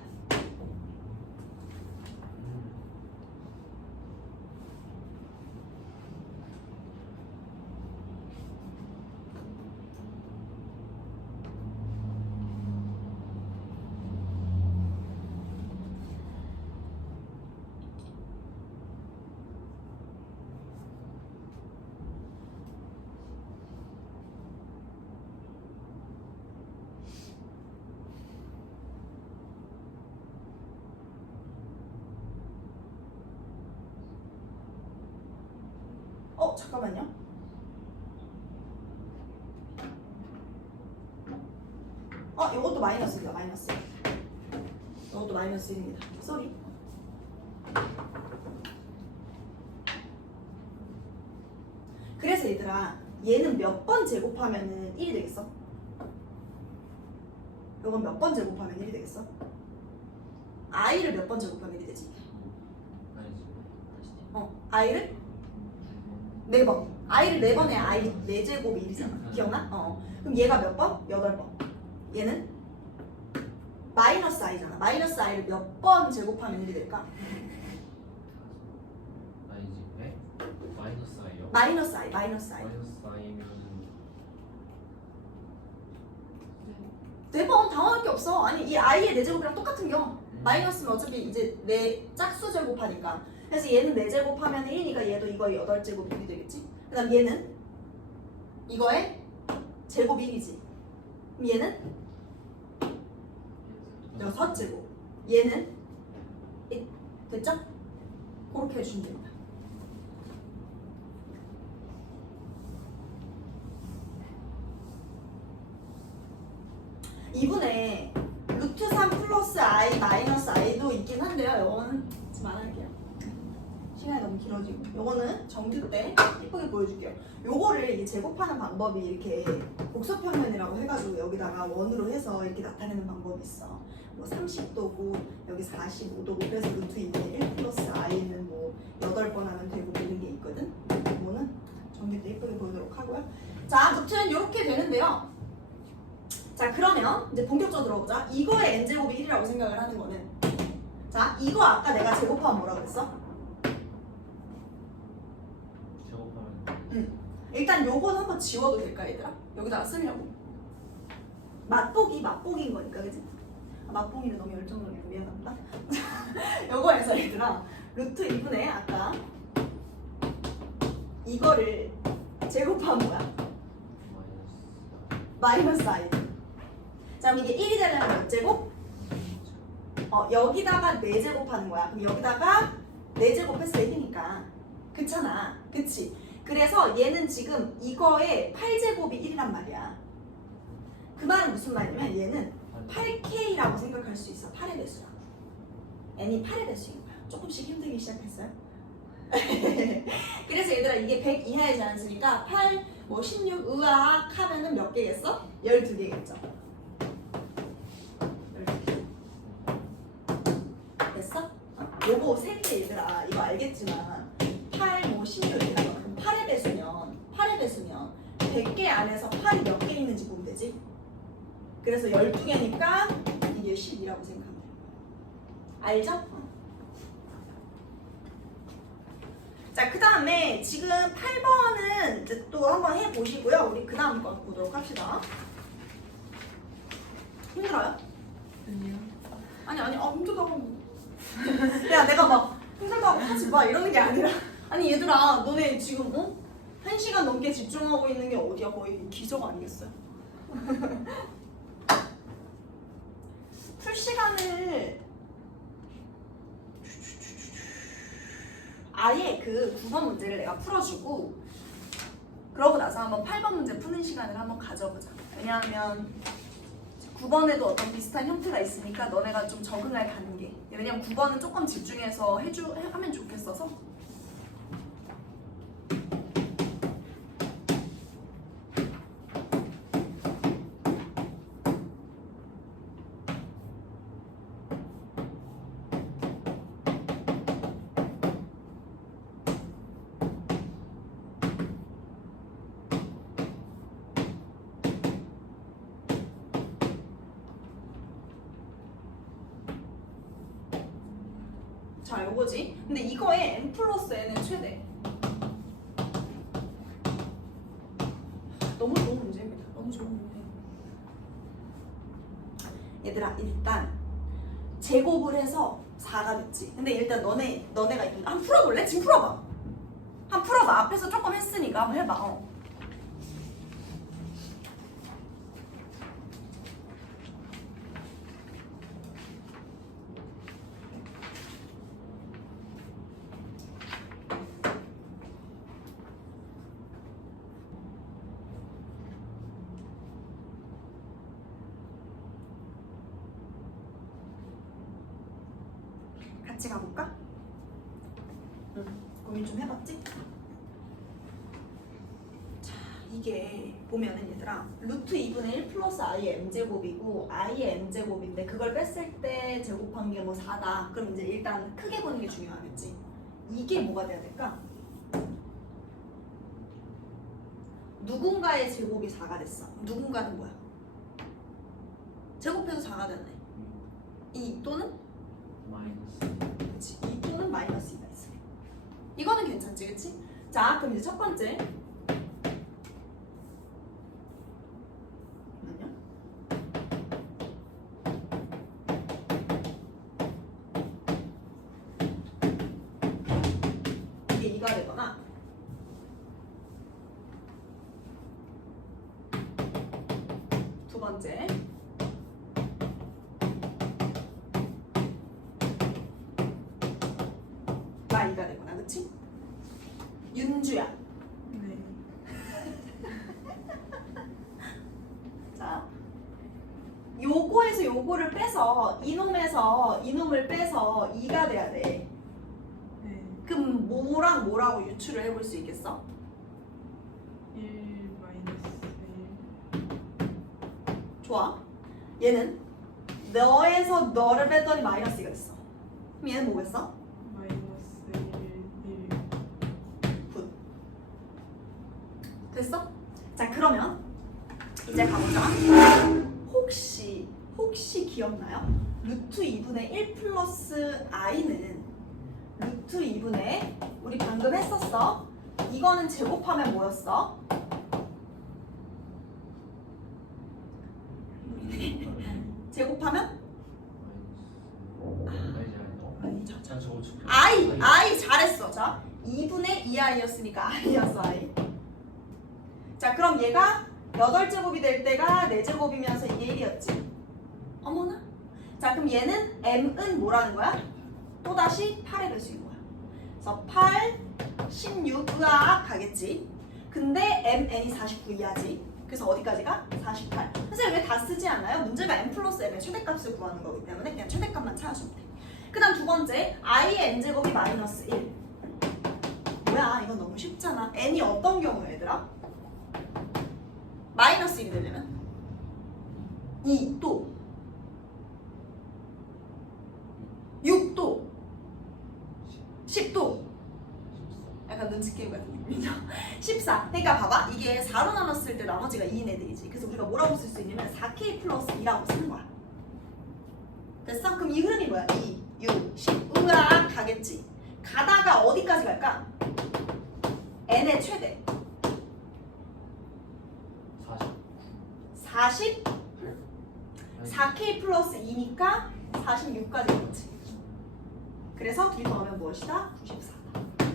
잠깐만요. 이것도 마이너스입니다. 마이너스. 이것도 마이너스 1입니다. 쏘리. 그래서 얘들아, 얘는 몇 번 제곱하면은 1이 되겠어? 이건 몇 번 제곱하면 1이 되겠어? i를 몇 번 제곱하면 1이 되지? 아니지. i를 4번. i를 4번에 i 4제곱이 1이잖아. 기억나? 그럼 얘가 몇 번? 8번. 얘는 마이너스 i잖아. 마이너스 i를 몇 번 제곱하면 1이 될까? 아니지. 네? 마이너스 i요? 마이너스 i, 마이너스 i. 마이너스 i면 4번 당황할 게 없어. 아니 이 i의 4제곱이랑 똑같은 겨. 마이너스는 어차피 이제 짝수 제곱하니까. 그래서 얘는 4제곱하면 1이니까 얘도 이거의 8제곱이 1이 되겠지. 그 다음 얘는 이거의 제곱이 1이지. 그럼 얘는 6제곱. 얘는 1. 됐죠? 그렇게 해주시면 됩니다. 이분에 루트 3 플러스 i 마이너스 i도 있긴 한데요. 이거는 지금 안 할게요. 시간이 너무 길어지고. 요거는 정규 때 예쁘게 보여줄게요. 요거를 이게 제곱하는 방법이 이렇게 복소평면이라고 해가지고 여기다가 원으로 해서 이렇게 나타내는 방법이 있어. 뭐 30도고 여기 45도고 그래서 루트 2에 1 플러스 i는 뭐 8번 하면 되고 이런 게 있거든. 요거는 정규 때 예쁘게 보도록 하고요. 자, 루트는 이렇게 되는데요. 자, 그러면 이제 본격적으로 들어보자. 이거의 n제곱이 1이라고 생각을 하는 거는, 자, 이거 아까 내가 제곱하면 뭐라고 했어? 제곱하면 일단 요건 한번 지워도 될까 얘들아? 여기다가 쓰려고. 맛보기인 거니까, 그치? 맛보기는 너무 열정적이고 미안합니다. 요거에서 얘들아, 루트 2분의 아까 이거를 제곱하면 뭐야? 마이너스 i. 자, 그럼 이게 1이 되려면 몇 제곱? 여기다가 4제곱 하는 거야. 그럼 여기다가 4제곱 했을 때 1이니까. 그렇잖아. 그치? 그래서 얘는 지금 이거의 8제곱이 1이란 말이야. 그 말은 무슨 말이냐면 얘는 8K라고 생각할 수 있어. 8의 배수라고. n이 8의 배수인 거야. 조금씩 힘들기 시작했어요. 그래서 얘들아 이게 100 이하이지 않으니까 8, 16 으악 하면은 몇 개겠어? 12개겠죠. 12개. 됐어? 요거 3개 얘들아 이거 알겠지만 8, 16 이런 거 그럼 8의 배수면 100개 안에서 8이 몇 개 있는지 보면 되지? 그래서 12개니까 이게 10이라고 생각하면 돼. 알죠? 자, 그 다음에 지금 8번은 이제 또 한번 해보시고요. 우리 그 다음 거 보도록 합시다. 힘들어요? 아니, 힘들다고. 야, 내가 막 힘들다고 하지 마 이러는 게 아니라. 아니, 얘들아, 너네 지금 1시간 넘게 집중하고 있는 게 어디야? 거의 기적 아니겠어요? 풀 시간을 아예 그 9번 문제를 내가 풀어주고 그러고 나서 한번 8번 문제 푸는 시간을 한번 가져보자. 왜냐하면 9번에도 어떤 비슷한 형태가 있으니까 너네가 좀 적응할 가는 게. 왜냐면 9번은 조금 집중해서 하면 좋겠어서. 자, 요거지. 근데 이거에 n 플러스 n은 최대. 너무 좋은 문제입니다. 너무 좋은 문제. 얘들아, 일단 제곱을 해서 4가 됐지. 근데 일단 너네가 한번 풀어볼래? 지금 풀어봐. 한번 풀어봐. 앞에서 조금 했으니까 한번 해봐. 같이 가볼까? 응, 고민 좀 해봤지? 자, 이게 보면은 얘들아 루트 2분의 1 플러스 i의 m제곱이고 i의 m제곱인데 그걸 뺐을 때 제곱한 게 뭐 4다. 그럼 이제 일단 크게 보는 게 중요하겠지. 이게 뭐가 돼야 될까? 누군가의 제곱이 4가 됐어. 누군가는 뭐야? 제곱해서 4가 됐네. 이 또는? 마이너스. 그치. 2 또는 마이너스 2가 있어. 이거는 괜찮지, 그치? 자, 그럼 이제 첫 번째. 잠깐만요. 이게 2가 되거나 두 번째. 이가 되거나, 그치? 윤주야. 네. 자, 요거에서 요거를 빼서 이놈에서 이놈을 빼서 2가 돼야 돼. 네. 그럼 뭐랑 뭐라고 유추를 해볼 수 있겠어? 1 마이너스 1. 좋아. 얘는 너에서 너를 뺐더니 마이너스 2가 됐어. 그럼 얘는 뭐겠어? 마이너스 1. 굿. 됐어? 자, 그러면 이제 가보자. 혹시 기억나요? 루트 2분의 1 플러스 i는 루트 2분의 우리 방금 했었어. 이거는 제곱하면 뭐였어? 제곱하면? 아니죠. 자, 저거 좀. i 잘했어. 자, 2분의 2i였으니까 i였어, i. 자, 그럼 얘가 8제곱이 될 때가 4제곱이면서 이게 1이었지. 어머나. 자, 그럼 얘는 m은 뭐라는 거야? 또다시 8에 될 수 있는 거야. 그래서 8, 16, 으악 가겠지. 근데 mn이 49 이하지. 그래서 어디까지가? 48. 선생님 왜 다 쓰지 않아요? 문제가 m 플러스 m의 최대값을 구하는 거기 때문에 그냥 최대값만 찾아주면 돼. 그 다음 두 번째, i의 n제곱이 마이너스 1. 뭐야, 이건 너무 쉽잖아. n이 어떤 경우에 얘들아? 마이너스 1이 되려면 2 또 6도 10도 약간 눈치 게임 같은 느낌이죠. 14. 그러니까 봐봐. 이게 4로 나눴을 때 나머지가 2인 애들이지. 그래서 우리가 뭐라고 쓸 수 있냐면 4k 플러스 2라고 쓰는 거야. 됐어? 그럼 이 흐름이 뭐야? 2, 6, 10. 으악 가겠지. 가다가 어디까지 갈까? n의 최대. 40? 4k 플러스 2니까 46까지 그렇지. 그래서 둘이 더하면 무엇이다? 94다.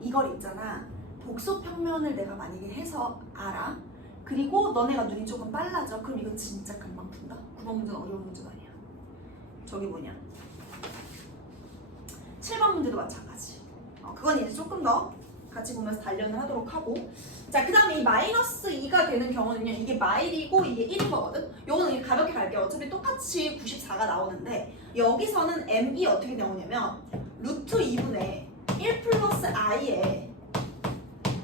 이걸 있잖아. 복소 평면을 내가 만약에 해서 알아. 그리고 너네가 눈이 조금 빨라져. 그럼 이건 진짜 금방 푼다. 9번 문제는 어려운 문제가 아니야. 저기 뭐냐. 7번 문제도 마찬가지. 그건 이제 조금 더 같이 보면서 단련을 하도록 하고. 자, 그 다음에 이 마이너스 2가 되는 경우는요. 이게 마일이고 이게 1인 거거든. 요거는 가볍게 갈게요. 어차피 똑같이 94가 나오는데 여기서는 m이 어떻게 나오냐면 루트 2분의 1 플러스 i의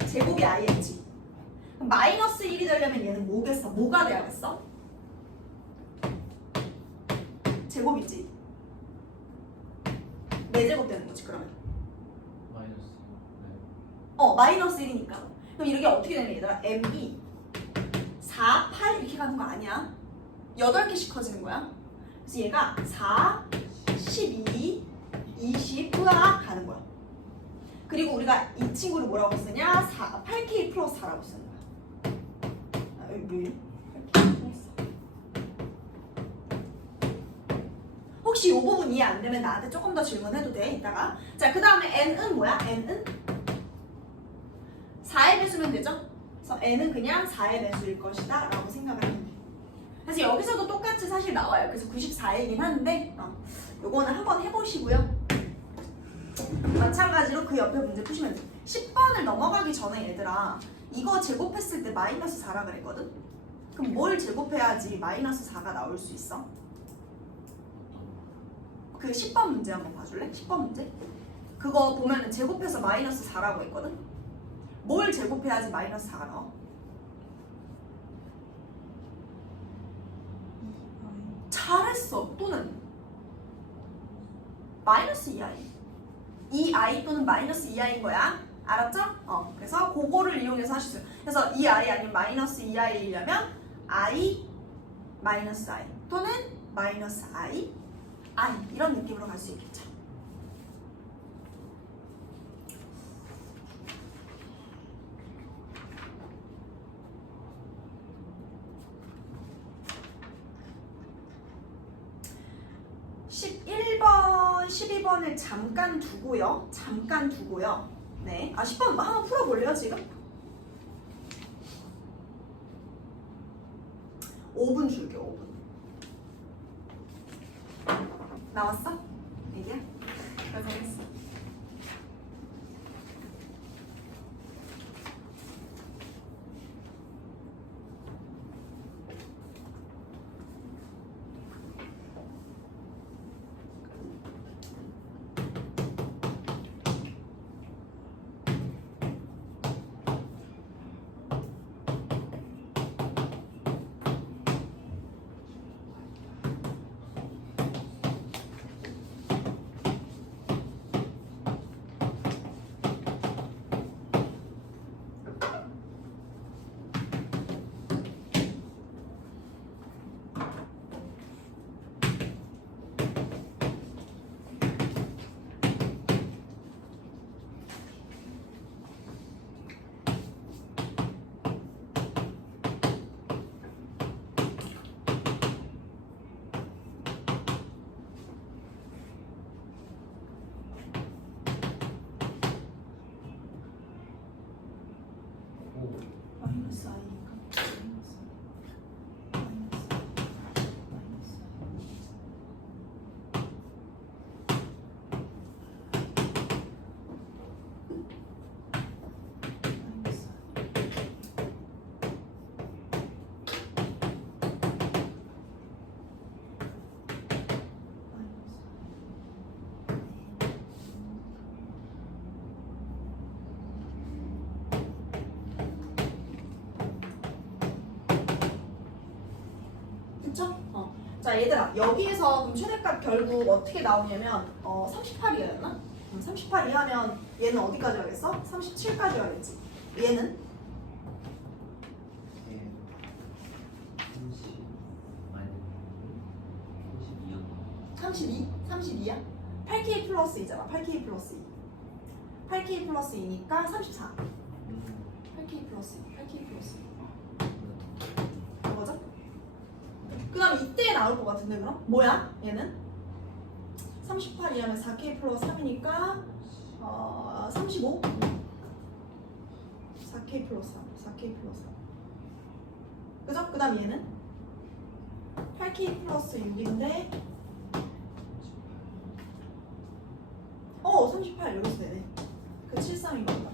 제곱이 i겠지. 그럼 마이너스 1이 되려면 얘는 뭐겠어? 뭐가 돼야겠어? 제곱이지. 4제곱 되는 거지 그러면. 마이너스. 마이너스 1이니까. 그럼 이렇게 어떻게 되는 얘들아? m이 4, 8 이렇게 가는 거 아니야? 8개씩 커지는 거야. 그래서 얘가 4, 12, 20, 으악 우리가 이 친구를 뭐라고 쓰냐? 8K 플러스 4라고 쓰는 거야. 아, 여기 뭐예요? 8K 플러스 4. 혹시 이 부분 이해 안 되면 나한테 조금 더 질문해도 돼, 이따가. 자, 그 다음에 n은 뭐야? n은 4의 배수면 되죠? 그래서 n은 그냥 4의 배수일 것이다 라고 생각을 하면 돼. 사실 여기서도 똑같이 사실 나와요. 그래서 94이긴 한데 요거는 한번 해보시고요. 마찬가지로 그 옆에 문제 푸시면 돼요. 10번을 넘어가기 전에 얘들아, 이거 제곱했을 때 마이너스 4라 그랬거든? 그럼 뭘 제곱해야지 마이너스 4가 나올 수 있어? 그 10번 문제 한번 봐줄래? 10번 문제? 그거 보면은 제곱해서 마이너스 4라고 했거든? 뭘 제곱해야지 마이너스 4가 나와? 잘했어. 또는 마이너스 2i. 2i 또는 마이너스 2i인 거야. 알았죠? 그래서 그거를 이용해서 하실 수 있어요. 그래서 2i 아니면 마이너스 2i이려면 i 마이너스 i 또는 마이너스 i 이런 느낌으로 갈 수 있겠죠. (11번) (12번을) 잠깐 두고요. 네. 10번 한번 풀어볼래요 지금? 5분 줄게. 5분 나왔어? 얘기야? 고생했어. 마이너스 i니까 됐죠? 자 얘들아, 여기에서 그럼 최대값 결국 어떻게 나오냐면 38이었나? 38이 하면 얘는 어디까지 가겠어? 37까지 가겠지. 얘는? 예. 32. 32? 32야? 8K 플러스 2잖아. 8K 플러스 2. 8K 플러스 2니까 34. 8K 플러스 2. 8K 플러스 2. 이거죠? 그 다음에 이때 나올 것 같은데 그럼? 뭐야? 얘는? 38 이하면 4K 플러스 3이니까 35? 4K 플러스 3. 4K 플러스 3. 그죠? 그 다음 얘는? 8K 플러스 6인데 38 여기서 되네. 그 73인 거다.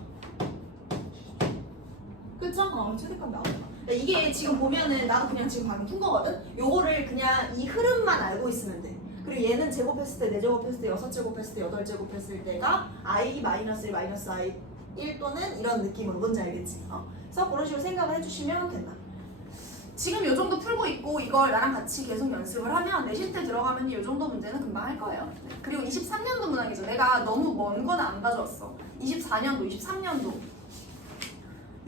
그쵸? 최대값 나오잖아. 이게 지금 보면은 나도 그냥 지금 방금 푼 거거든? 요거를 그냥 이 흐름만 알고 있으면 돼. 그리고 얘는 제곱했을 때, 4제곱했을 때, 6제곱했을 때, 8제곱했을 때가 i-1, -i 1 또는 이런 느낌으로 뭔지 알겠지? 그래서 그런 식으로 생각을 해주시면 된다. 지금 요 정도 풀고 있고 이걸 나랑 같이 계속 연습을 하면 내실 때 들어가면 요 정도 문제는 금방 할 거예요. 그리고 23년도 문항이죠. 내가 너무 먼 건 안 가져왔어. 24년도, 23년도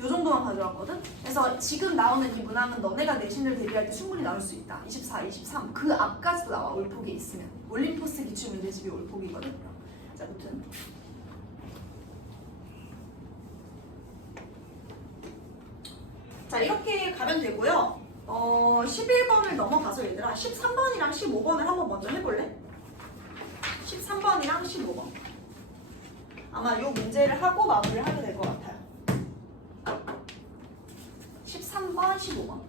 요 정도만 가져왔거든? 그래서 지금 나오는 이 문항은 너네가 내신을 대비할 때 충분히 나올 수 있다. 24, 23. 그 앞까지도 나와, 올폭에 있으면. 올림포스 기출문제집이 올폭이거든. 자, 아무튼 이렇게 가면 되고요. 11번을 넘어가서 얘들아 13번이랑 15번을 한번 먼저 해볼래? 13번이랑 15번. 아마 이 문제를 하고 마무리를 하게 될 것 같아요. 13번, 15번.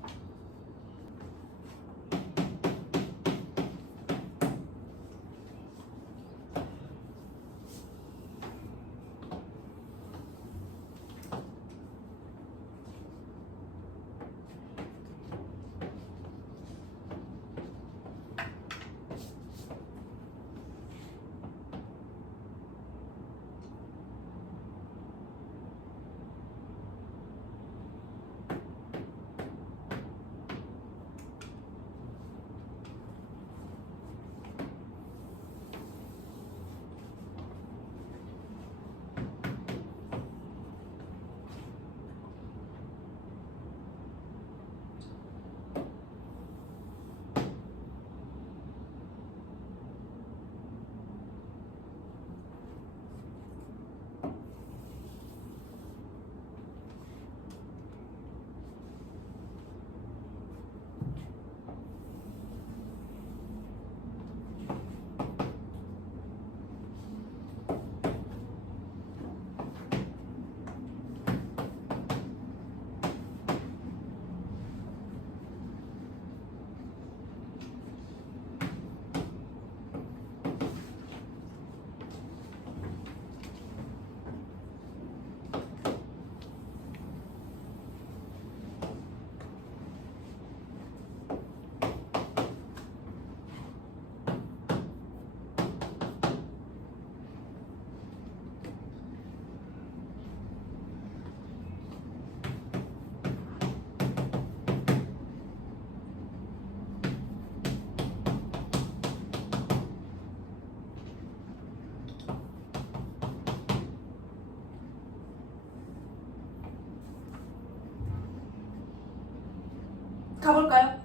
가볼까요?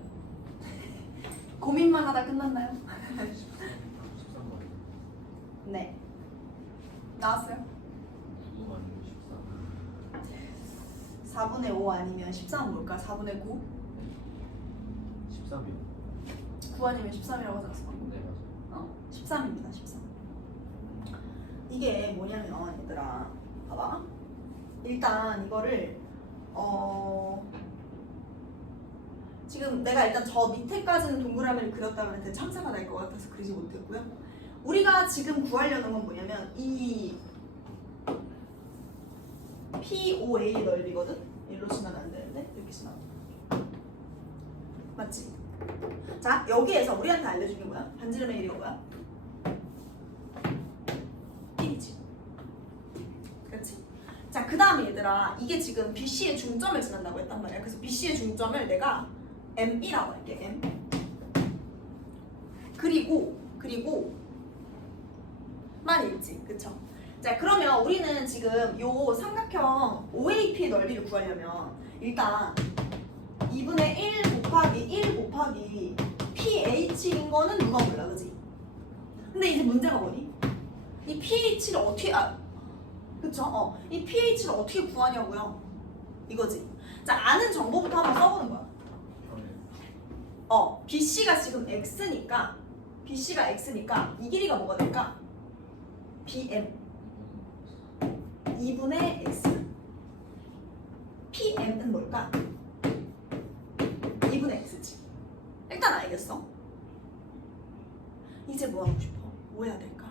고민만 하다 끝났나요? 13번. 네. 나왔어요? 9 아니면 13. 4분의 5 아니면 13 뭘까? 4분의 9? 13이요. 9 아니면 13이라고 하지 않았어? 네, 맞아요. 13입니다. 13. 이게 뭐냐면 얘들아 봐봐. 일단 이거를 지금 내가 일단 저 밑에까지는 동그라미를 그렸다 그랬는데 참사가 날 것 같아서 그리지 못했고요. 우리가 지금 구하려는 건 뭐냐면 이 POA 넓이거든? 일로 지나면 안 되는데 이렇게 지나. 맞지? 자 여기에서 우리한테 알려준 게 뭐야? 반지름의 길이가 뭐야? 1이지. 그렇지? 자 그 다음에 얘들아 이게 지금 BC의 중점을 지난다고 했단 말이야. 그래서 BC의 중점을 내가 M이라고 할게. M. 그리고 만 일지. 그쵸? 자 그러면 우리는 지금 요 삼각형 OAP의 넓이를 구하려면 일단 2분의 1 곱하기 PH인 거는 누가 몰라 그지? 근데 이제 문제가 뭐니? 이 PH를 어떻게 그쵸? 이 PH를 어떻게 구하냐고요? 이거지. 자 아는 정보부터 한번 써보는 거야. BC가 지금 X니까 이 길이가 뭐가 될까? BM 2분의 X PM은 뭘까? 2분의 X지. 일단 알겠어. 이제 뭐 하고 싶어? 뭐 해야 될까?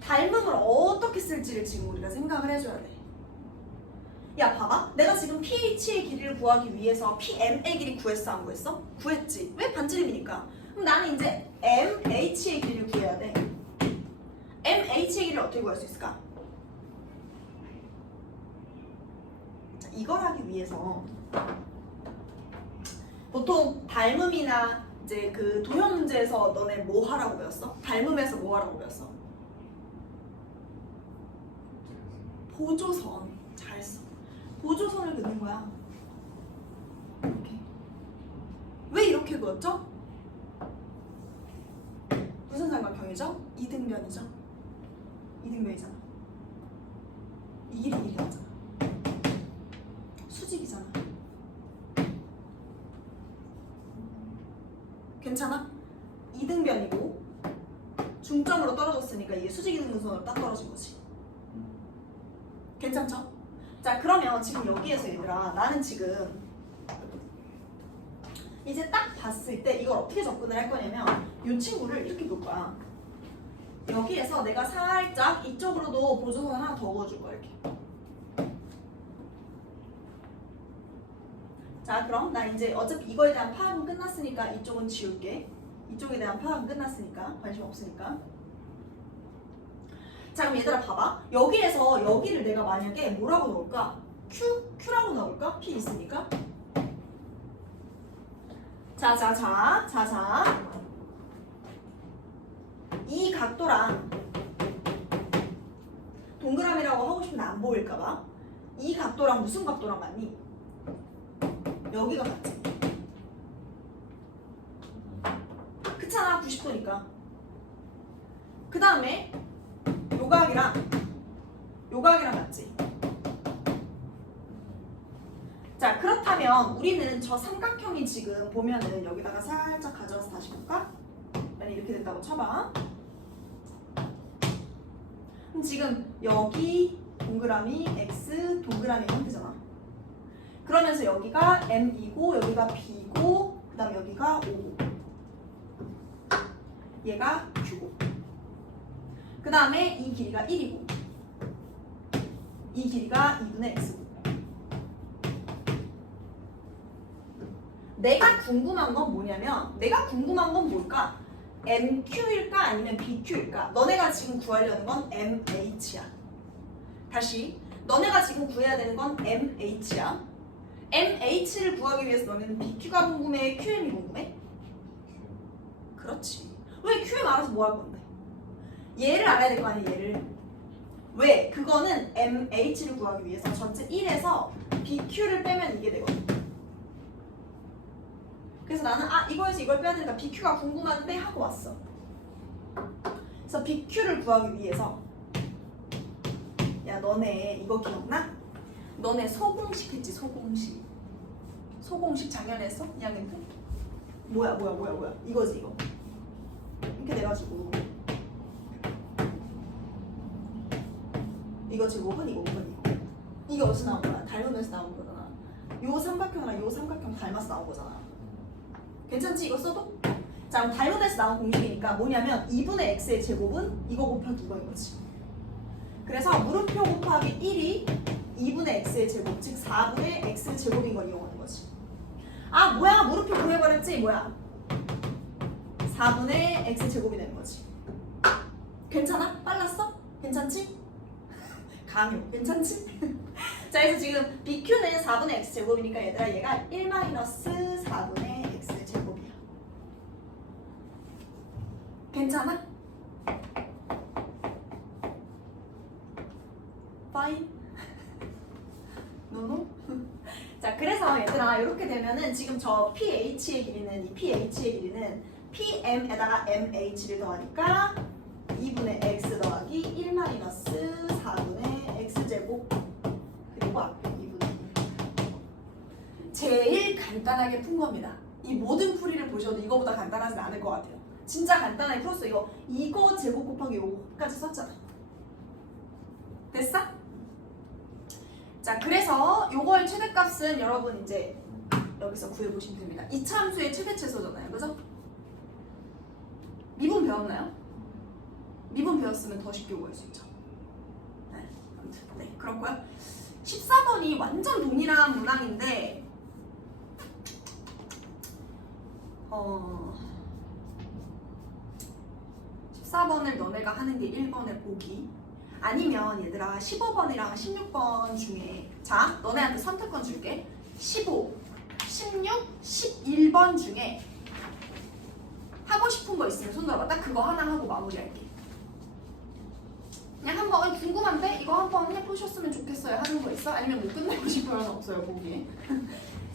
닮음을 어떻게 쓸지를 지금 우리가 생각을 해줘야 돼. 야 봐봐 내가 지금 PH의 길이를 구하기 위해서 PM의 길이 구했어 안 구했어? 구했지. 왜? 반지름이니까. 그럼 나는 이제 MH의 길이를 구해야 돼. MH의 길이를 어떻게 구할 수 있을까? 자, 이걸 하기 위해서 보통 닮음이나 이제 그 도형 문제에서 너네 뭐 하라고 배웠어? 닮음에서 뭐 하라고 배웠어? 보조선. 잘했어. 보조선을 그는 거야. 이렇게. 왜 이렇게 그었죠? 무슨 삼각형이죠? 이등변이죠. 이등변이잖아. 이 길이 1이 나잖아. 수직이잖아. 괜찮아? 이등변이고 중점으로 떨어졌으니까 이게 수직 이등분선으로 딱 떨어진 거지. 괜찮죠? 자, 그러면 지금 여기에서 얘들아, 나는 지금 이제 딱 봤을 때 이걸 어떻게 접근을 할 거냐면 이 친구를 이렇게 볼 거야. 여기에서 내가 살짝 이쪽으로도 보조선 하나 더 그어줄 거야, 이렇게. 자, 그럼 나 이제 어차피 이거에 대한 파악은 끝났으니까 이쪽은 지울게. 이쪽에 대한 파악은 끝났으니까, 관심 없으니까. 자, 그럼 얘들아 봐봐. 여기에서 여기를 내가 만약에 뭐라고 넣을까? Q라고 넣을까? P 있으니까. 자. 이 각도랑 동그라미라고 하고 싶은데 안 보일까봐. 이 각도랑 무슨 각도랑 맞니? 여기가 같지. 그렇잖아, 90도니까. 그 다음에 요각이랑 맞지. 자, 그렇다면 우리는 저 삼각형이 지금 보면은 여기다가 살짝 가져와서 다시 볼까? 만약 이렇게 된다고 쳐봐. 그럼 지금 여기 동그라미 X 동그라미 형태잖아. 그러면서 여기가 M이고 여기가 B고 그 다음 여기가 O고 얘가 Q고 그 다음에 이 길이가 1이고 이 길이가 2분의 X고. 내가 궁금한 건 뭐냐면 내가 궁금한 건 뭘까? MQ일까 아니면 BQ일까? 너네가 지금 구하려는 건 MH야. 다시 너네가 지금 구해야 되는 건 MH야. MH를 구하기 위해서 너네는 BQ가 궁금해? QM이 궁금해? 그렇지. 왜 QM 알아서 뭐 할 건데? 얘를 알아야 될 거 아니야, 얘를. 왜? 그거는 MH를 구하기 위해서 전체 1에서 BQ를 빼면 이게 되거든. 그래서 나는 이거에서 이걸 빼야 되니까 BQ가 궁금한데 하고 왔어. 그래서 BQ를 구하기 위해서 야, 너네 이거 기억나? 너네 소공식 했지, 소공식. 소공식 작년에 했어? 2학년 때? 뭐야 이거지, 이거. 이렇게 돼가지고 이거 제곱은 이거 이게 어디서 나온 거야? 닮으면서 나온 거잖아. 요 삼각형이랑 요 삼각형 닮아서 나온 거잖아. 괜찮지? 이거 써도? 자, 그럼 닮음에서 나온 공식이니까 뭐냐면 2분의 x의 제곱은 이거 곱하기 이거인 거지. 그래서 물음표 곱하기 1이 2분의 x의 제곱, 즉 4분의 x 제곱인 걸 이용하는 거지. 아, 뭐야? 물음표 구해버렸지? 뭐야? 4분의 x 제곱이 되는 거지. 괜찮아? 빨랐어? 괜찮지? 강요. 괜찮지? 자, 그래서 지금 BQ는 4분의 x 제곱이니까 얘들아 얘가 1-4분의 x 제곱이야. 괜찮아? Fine? 노노? 자, 그래서 얘들아 이렇게 되면은 지금 저 PH의 길이는 이 PH의 길이는 PM에다가 MH를 더하니까 2분의 x 더하기 1-4분의 x제곱 그리고 앞에 2분의 1. 제일 간단하게 푼 겁니다. 이 모든 풀이를 보셔도 이거보다 간단하진 않을 것 같아요. 진짜 간단하게 풀었어. 이거 제곱 곱하기 요거까지 썼잖아. 됐어? 자, 그래서 요거의 최대값은 여러분 이제 여기서 구해보시면 됩니다. 이차함수의 최대최소잖아요. 그죠? 미분 배웠나요? 미분 배웠으면 더 쉽게 구할 수 있죠. 네, 아무튼 네, 그렇고요. 14번이 완전 동일한 문항인데 14번을 너네가 하는 게 1번을 보기 아니면 얘들아 15번이랑 16번 중에 자, 너네한테 선택권 줄게. 15, 16, 11번 중에 하고 싶은 거 있으면 손 들어봐. 딱 그거 하나 하고 마무리할게. 그냥 한번 궁금한데 이거 한번 해보셨으면 좋겠어요 하는 거 있어? 아니면 뭐 끝내고 싶어요는 없어요 보기에.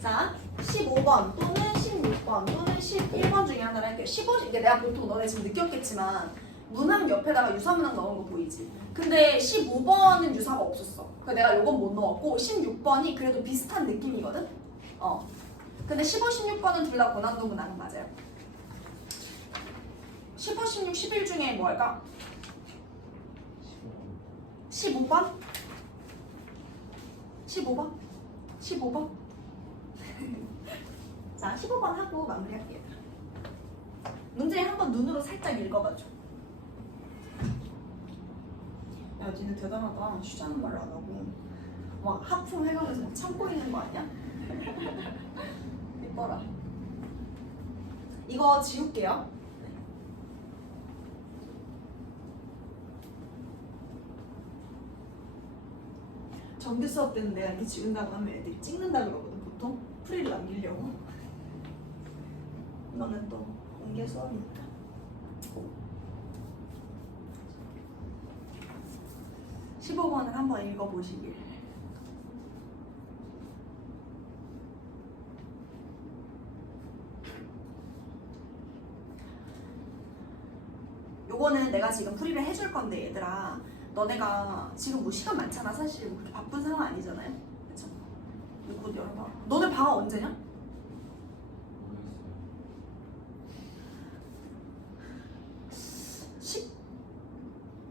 자, 15번 또는 16번 또는 11번 중에 하나를 할게요. 15, 이게 내가 보통 너네 지금 느꼈겠지만 문항 옆에다가 유사문항 넣은 거 보이지? 근데 15번은 유사가 없었어. 그래서 내가 요건 못 넣었고 16번이 그래도 비슷한 느낌이거든? 근데 15, 16번은 둘 다 고난도 문항 맞아요. 15, 16, 11 중에 뭐 할까? 15번? 15번? 15번? 자, 15번 하고 마무리할게요. 문제 한번 눈으로 살짝 읽어봐줘. 야, 니네 대단하다. 쉬자는 말을 안 하고 막 하품 해가면서 막 참고 있는 거 아니야? 이뻐라. 이거 지울게요. 정규 수업 때는 내가 이렇게 지운다고 하면 애들이 찍는다 그러거든 보통. 프리를 남기려고. 이거는 또 공개 수업이니까. 음. 15번을 한번 읽어보시길. 요거는 내가 지금 풀이를 해줄 건데 얘들아, 너네가 지금 뭐 시간 많잖아. 사실 뭐 그렇게 바쁜 상황 아니잖아요. 그쵸? 곧 열어봐. 너네 방학 언제냐? 모르겠어요.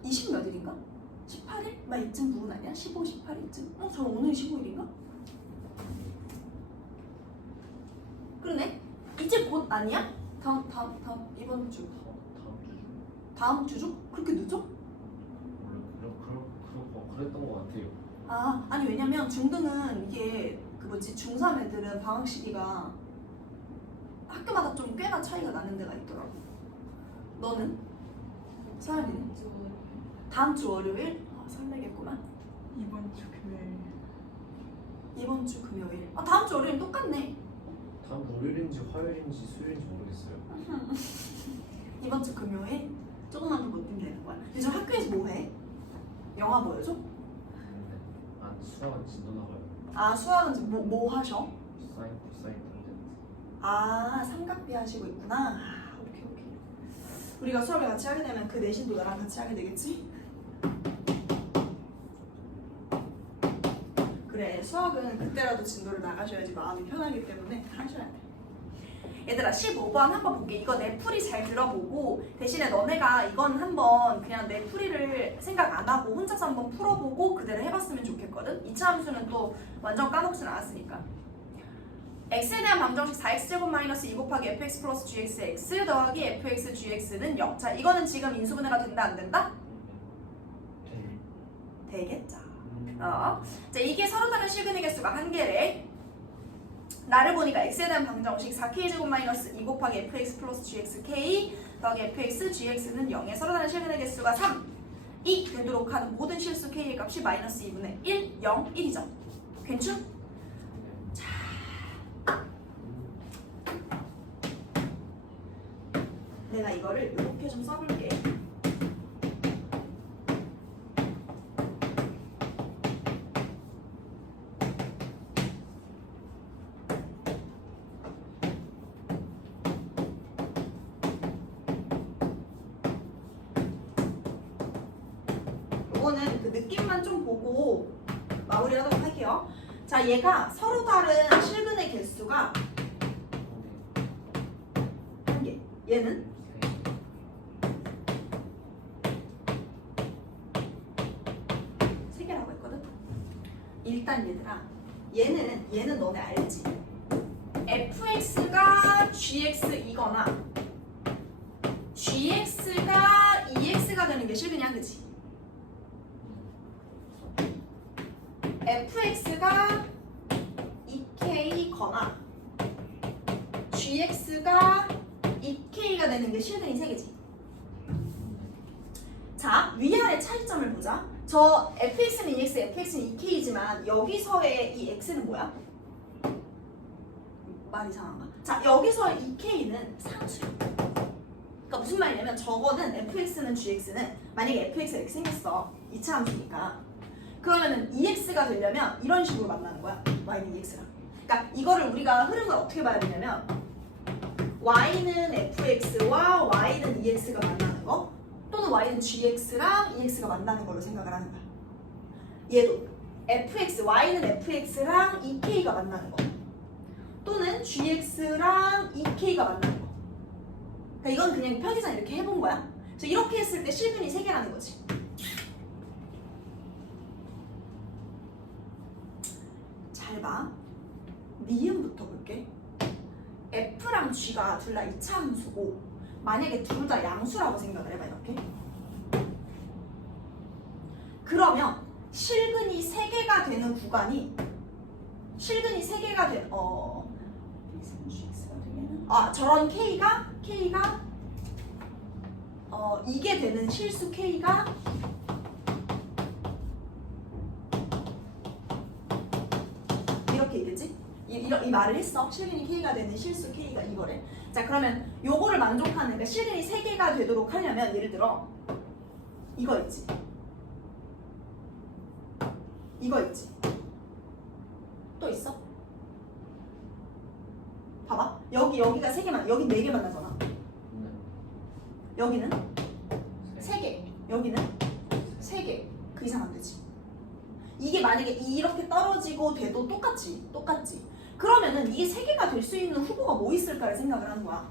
20 몇 일인가? 18일? 막 이쯤 부분 아니야? 15, 18일쯤? 저 오늘 15일인가? 그러네? 이제 곧 아니야? 다음 이번 주. 다음 주죠. 다음 주죠? 그렇게 늦어? 그랬던 것 같아요. 아니 왜냐면 중등은 이게 그 뭐지 중3 애들은 방학 시기가 학교마다 좀 꽤나 차이가 나는 데가 있더라고. 너는? 서연이는? 다음 주 월요일? 설레겠구만. 이번 주 금요일. 이번 주 금요일. 다음 주 월요일 똑같네. 다음 주 월요일인지 화요일인지 수요일인지 모르겠어요. 이번 주 금요일? 조금만 더 버티면 되는 거야. 요즘 학교에서 뭐 해? 영화 보여줘? 수학은 진도 나가요. 수학은 뭐 하셔? 사인, 코사인, 탄젠트. 삼각비 하시고 있구나. 오케이. 우리가 수업을 같이 하게 되면 그 내신도 나랑 같이 하게 되겠지? 그래, 수학은 그때라도 진도를 나가셔야지 마음이 편하기 때문에 하셔야 돼. 얘들아 15번 한번 볼게. 이거 내 풀이 잘 들어보고 대신에 너네가 이건 한번 그냥 내 풀이를 생각 안 하고 혼자서 한번 풀어보고 그대로 해봤으면 좋겠거든. 2차 함수는 또 완전 까먹진 않았으니까. x에 대한 방정식 4x제곱 마이너스 2 곱하기 fx 플러스 gxx 더하기 fx gx는 0. 자, 이거는 지금 인수분해가 된다 안 된다? 되겠죠. 자, 이게 서로 다른 실근의 개수가 한 개래. 나를 보니까 x에 대한 방정식 4k제곱 마이너스 2 곱하기 fx 플러스 gxk 더하기 fx gx는 0에 서로 다른 실근의 개수가 3이 되도록 하는 모든 실수 k의 값이 마이너스 2분의 1, 0, 1이죠. 괜찮? 내가 이거를 이렇게 좀 써볼게. 요거는 그 느낌만 좀 보고 마무리하도록 할게요. 자, 얘가 서로 다른 실근의 개수가 한 개. 얘는 세 개라고 했거든. 일단 얘들아, 얘는 너네 알지? fx가 gx이거나 gx가 2x가 되는 게 실근이야, 그치? fx가 2k거나 gx가 2k가 되는 게 실근이 3개지. 자, 위아래 차이점을 보자. 저 fx는 2x, fx는 2k이지만 여기서의 이 x는 뭐야? 말 이상한가? 자, 여기서의 2k는 상수야. 그러니까 무슨 말이냐면 저거는 fx는 gx는 만약에 fx가 이렇게 생겼어. 2차 함수니까. 그러면은 2x가 되려면 이런 식으로 만나는 거야. y는 2x랑. 그러니까 이거를 우리가 흐름을 어떻게 봐야 되냐면 y는 fx와 y는 2x가 만나는 거, 또는 또는 y는 gx랑 ex가 만나는 걸로 생각을 하는 거야. 얘도 fx, y는 fx랑 ek가 만나는 거. 또는 gx랑 ek가 만나는 거. 그러니까 이건 그냥 편의상 이렇게 해본 거야. 그래서 이렇게 했을 때 실근이 3개라는 거지. 잘 봐. 니은부터 볼게. f랑 g가 둘 다 이차함수고 만약에 둘 다 양수라고 생각을 해봐. 이렇게. 그러면 실근이 3개가 되는 구간이 실근이 3개가 된 저런 k가 이게 되는 실수 k가 이렇게 있겠지? 이 말을 했어. 실근이 k가 되는 실수 k가 이거래. 자, 그러면 요거를 만족하는, 그러니까 실근이 3개가 되도록 하려면 예를 들어 이거 있지? 이거 있지? 또 있어? 봐봐. 여기가 3개만, 여기 4개 만나잖아. 네. 여기는 3개, 여기는 3개. 그 이상 안 되지. 이게 만약에 이렇게 떨어지고 돼도 똑같지. 그러면은 이게 3개가 될 수 있는 후보가 뭐 있을까를 생각을 하는 거야.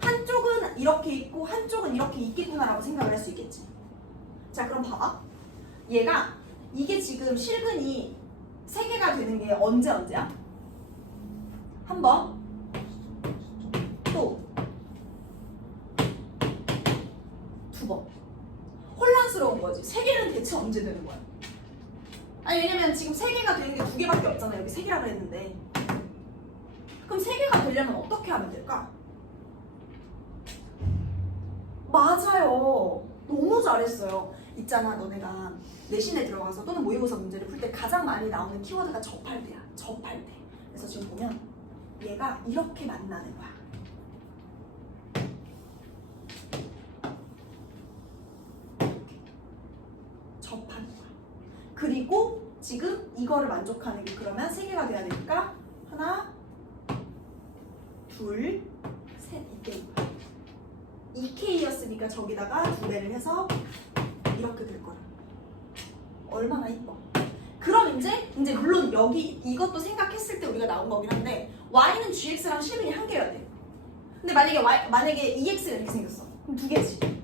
한쪽은 이렇게 있고 한쪽은 이렇게 있겠구나라고 생각을 할 수 있겠지. 자, 그럼 봐봐. 얘가 이게 지금 실근이 3개가 되는 게 언제야? 한 번, 또 2번. 혼란스러운 거지. 3개는 대체 언제 되는 거야? 아니, 왜냐면 지금 3개가 되는 게 2개밖에 없잖아. 여기 3개라 그랬는데. 그럼 3개가 되려면 어떻게 하면 될까? 맞아요. 너무 잘했어요. 있잖아, 너네가 내신에 들어가서 또는 모의고사 문제를 풀 때 가장 많이 나오는 키워드가 접할 때야. 접할 때. 그래서 지금 보면 얘가 이렇게 만나는 거야. 접하는 거야. 그리고 지금 이거를 만족하는 게 그러면 3개가 돼야 되니까 하나, 둘, 셋 이때인 거야. 2K였으니까 저기다가 2배를 해서 이렇게 될 거야. 얼마나 이뻐. 그럼 이제 물론 여기 이것도 생각했을 때 우리가 나온 거긴 한데 y는 gx랑 실근이 1개여야 돼. 근데 만약에 ex가 이렇게 생겼어. 그럼 2개지.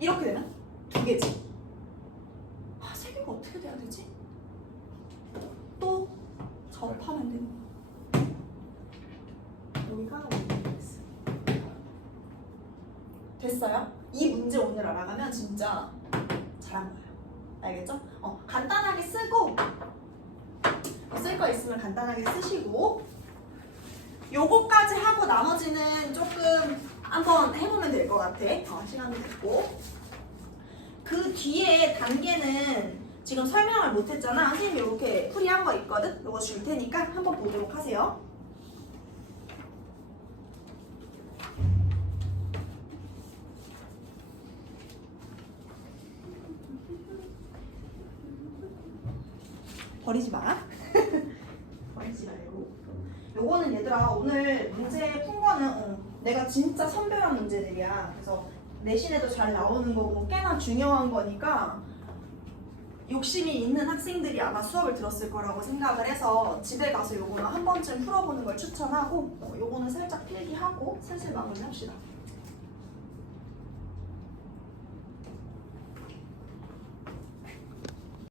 이렇게 되면 2개지. 3개가 어떻게 돼야 되지? 또 접하면 되는 거야. 여기가 x. 됐어요? 이 문제 오늘 알아가면 진짜 잘한 거예요. 알겠죠? 간단하게 쓰고 쓸 거 있으면 간단하게 쓰시고 요거까지 하고 나머지는 조금 한번 해보면 될 것 같아. 시간이 됐고 그 뒤에 단계는 지금 설명을 못했잖아. 선생님이 이렇게 풀이한 거 있거든? 요거 줄 테니까 한번 보도록 하세요. 버리지 마. 버리지 말고. 요거는 얘들아 오늘 문제 푼 거는 내가 진짜 선별한 문제들이야. 그래서 내신에도 잘 나오는 거고 꽤나 중요한 거니까 욕심이 있는 학생들이 아마 수업을 들었을 거라고 생각을 해서 집에 가서 요거는 한 번쯤 풀어보는 걸 추천하고 요거는 살짝 필기하고 슬슬 마무리합시다.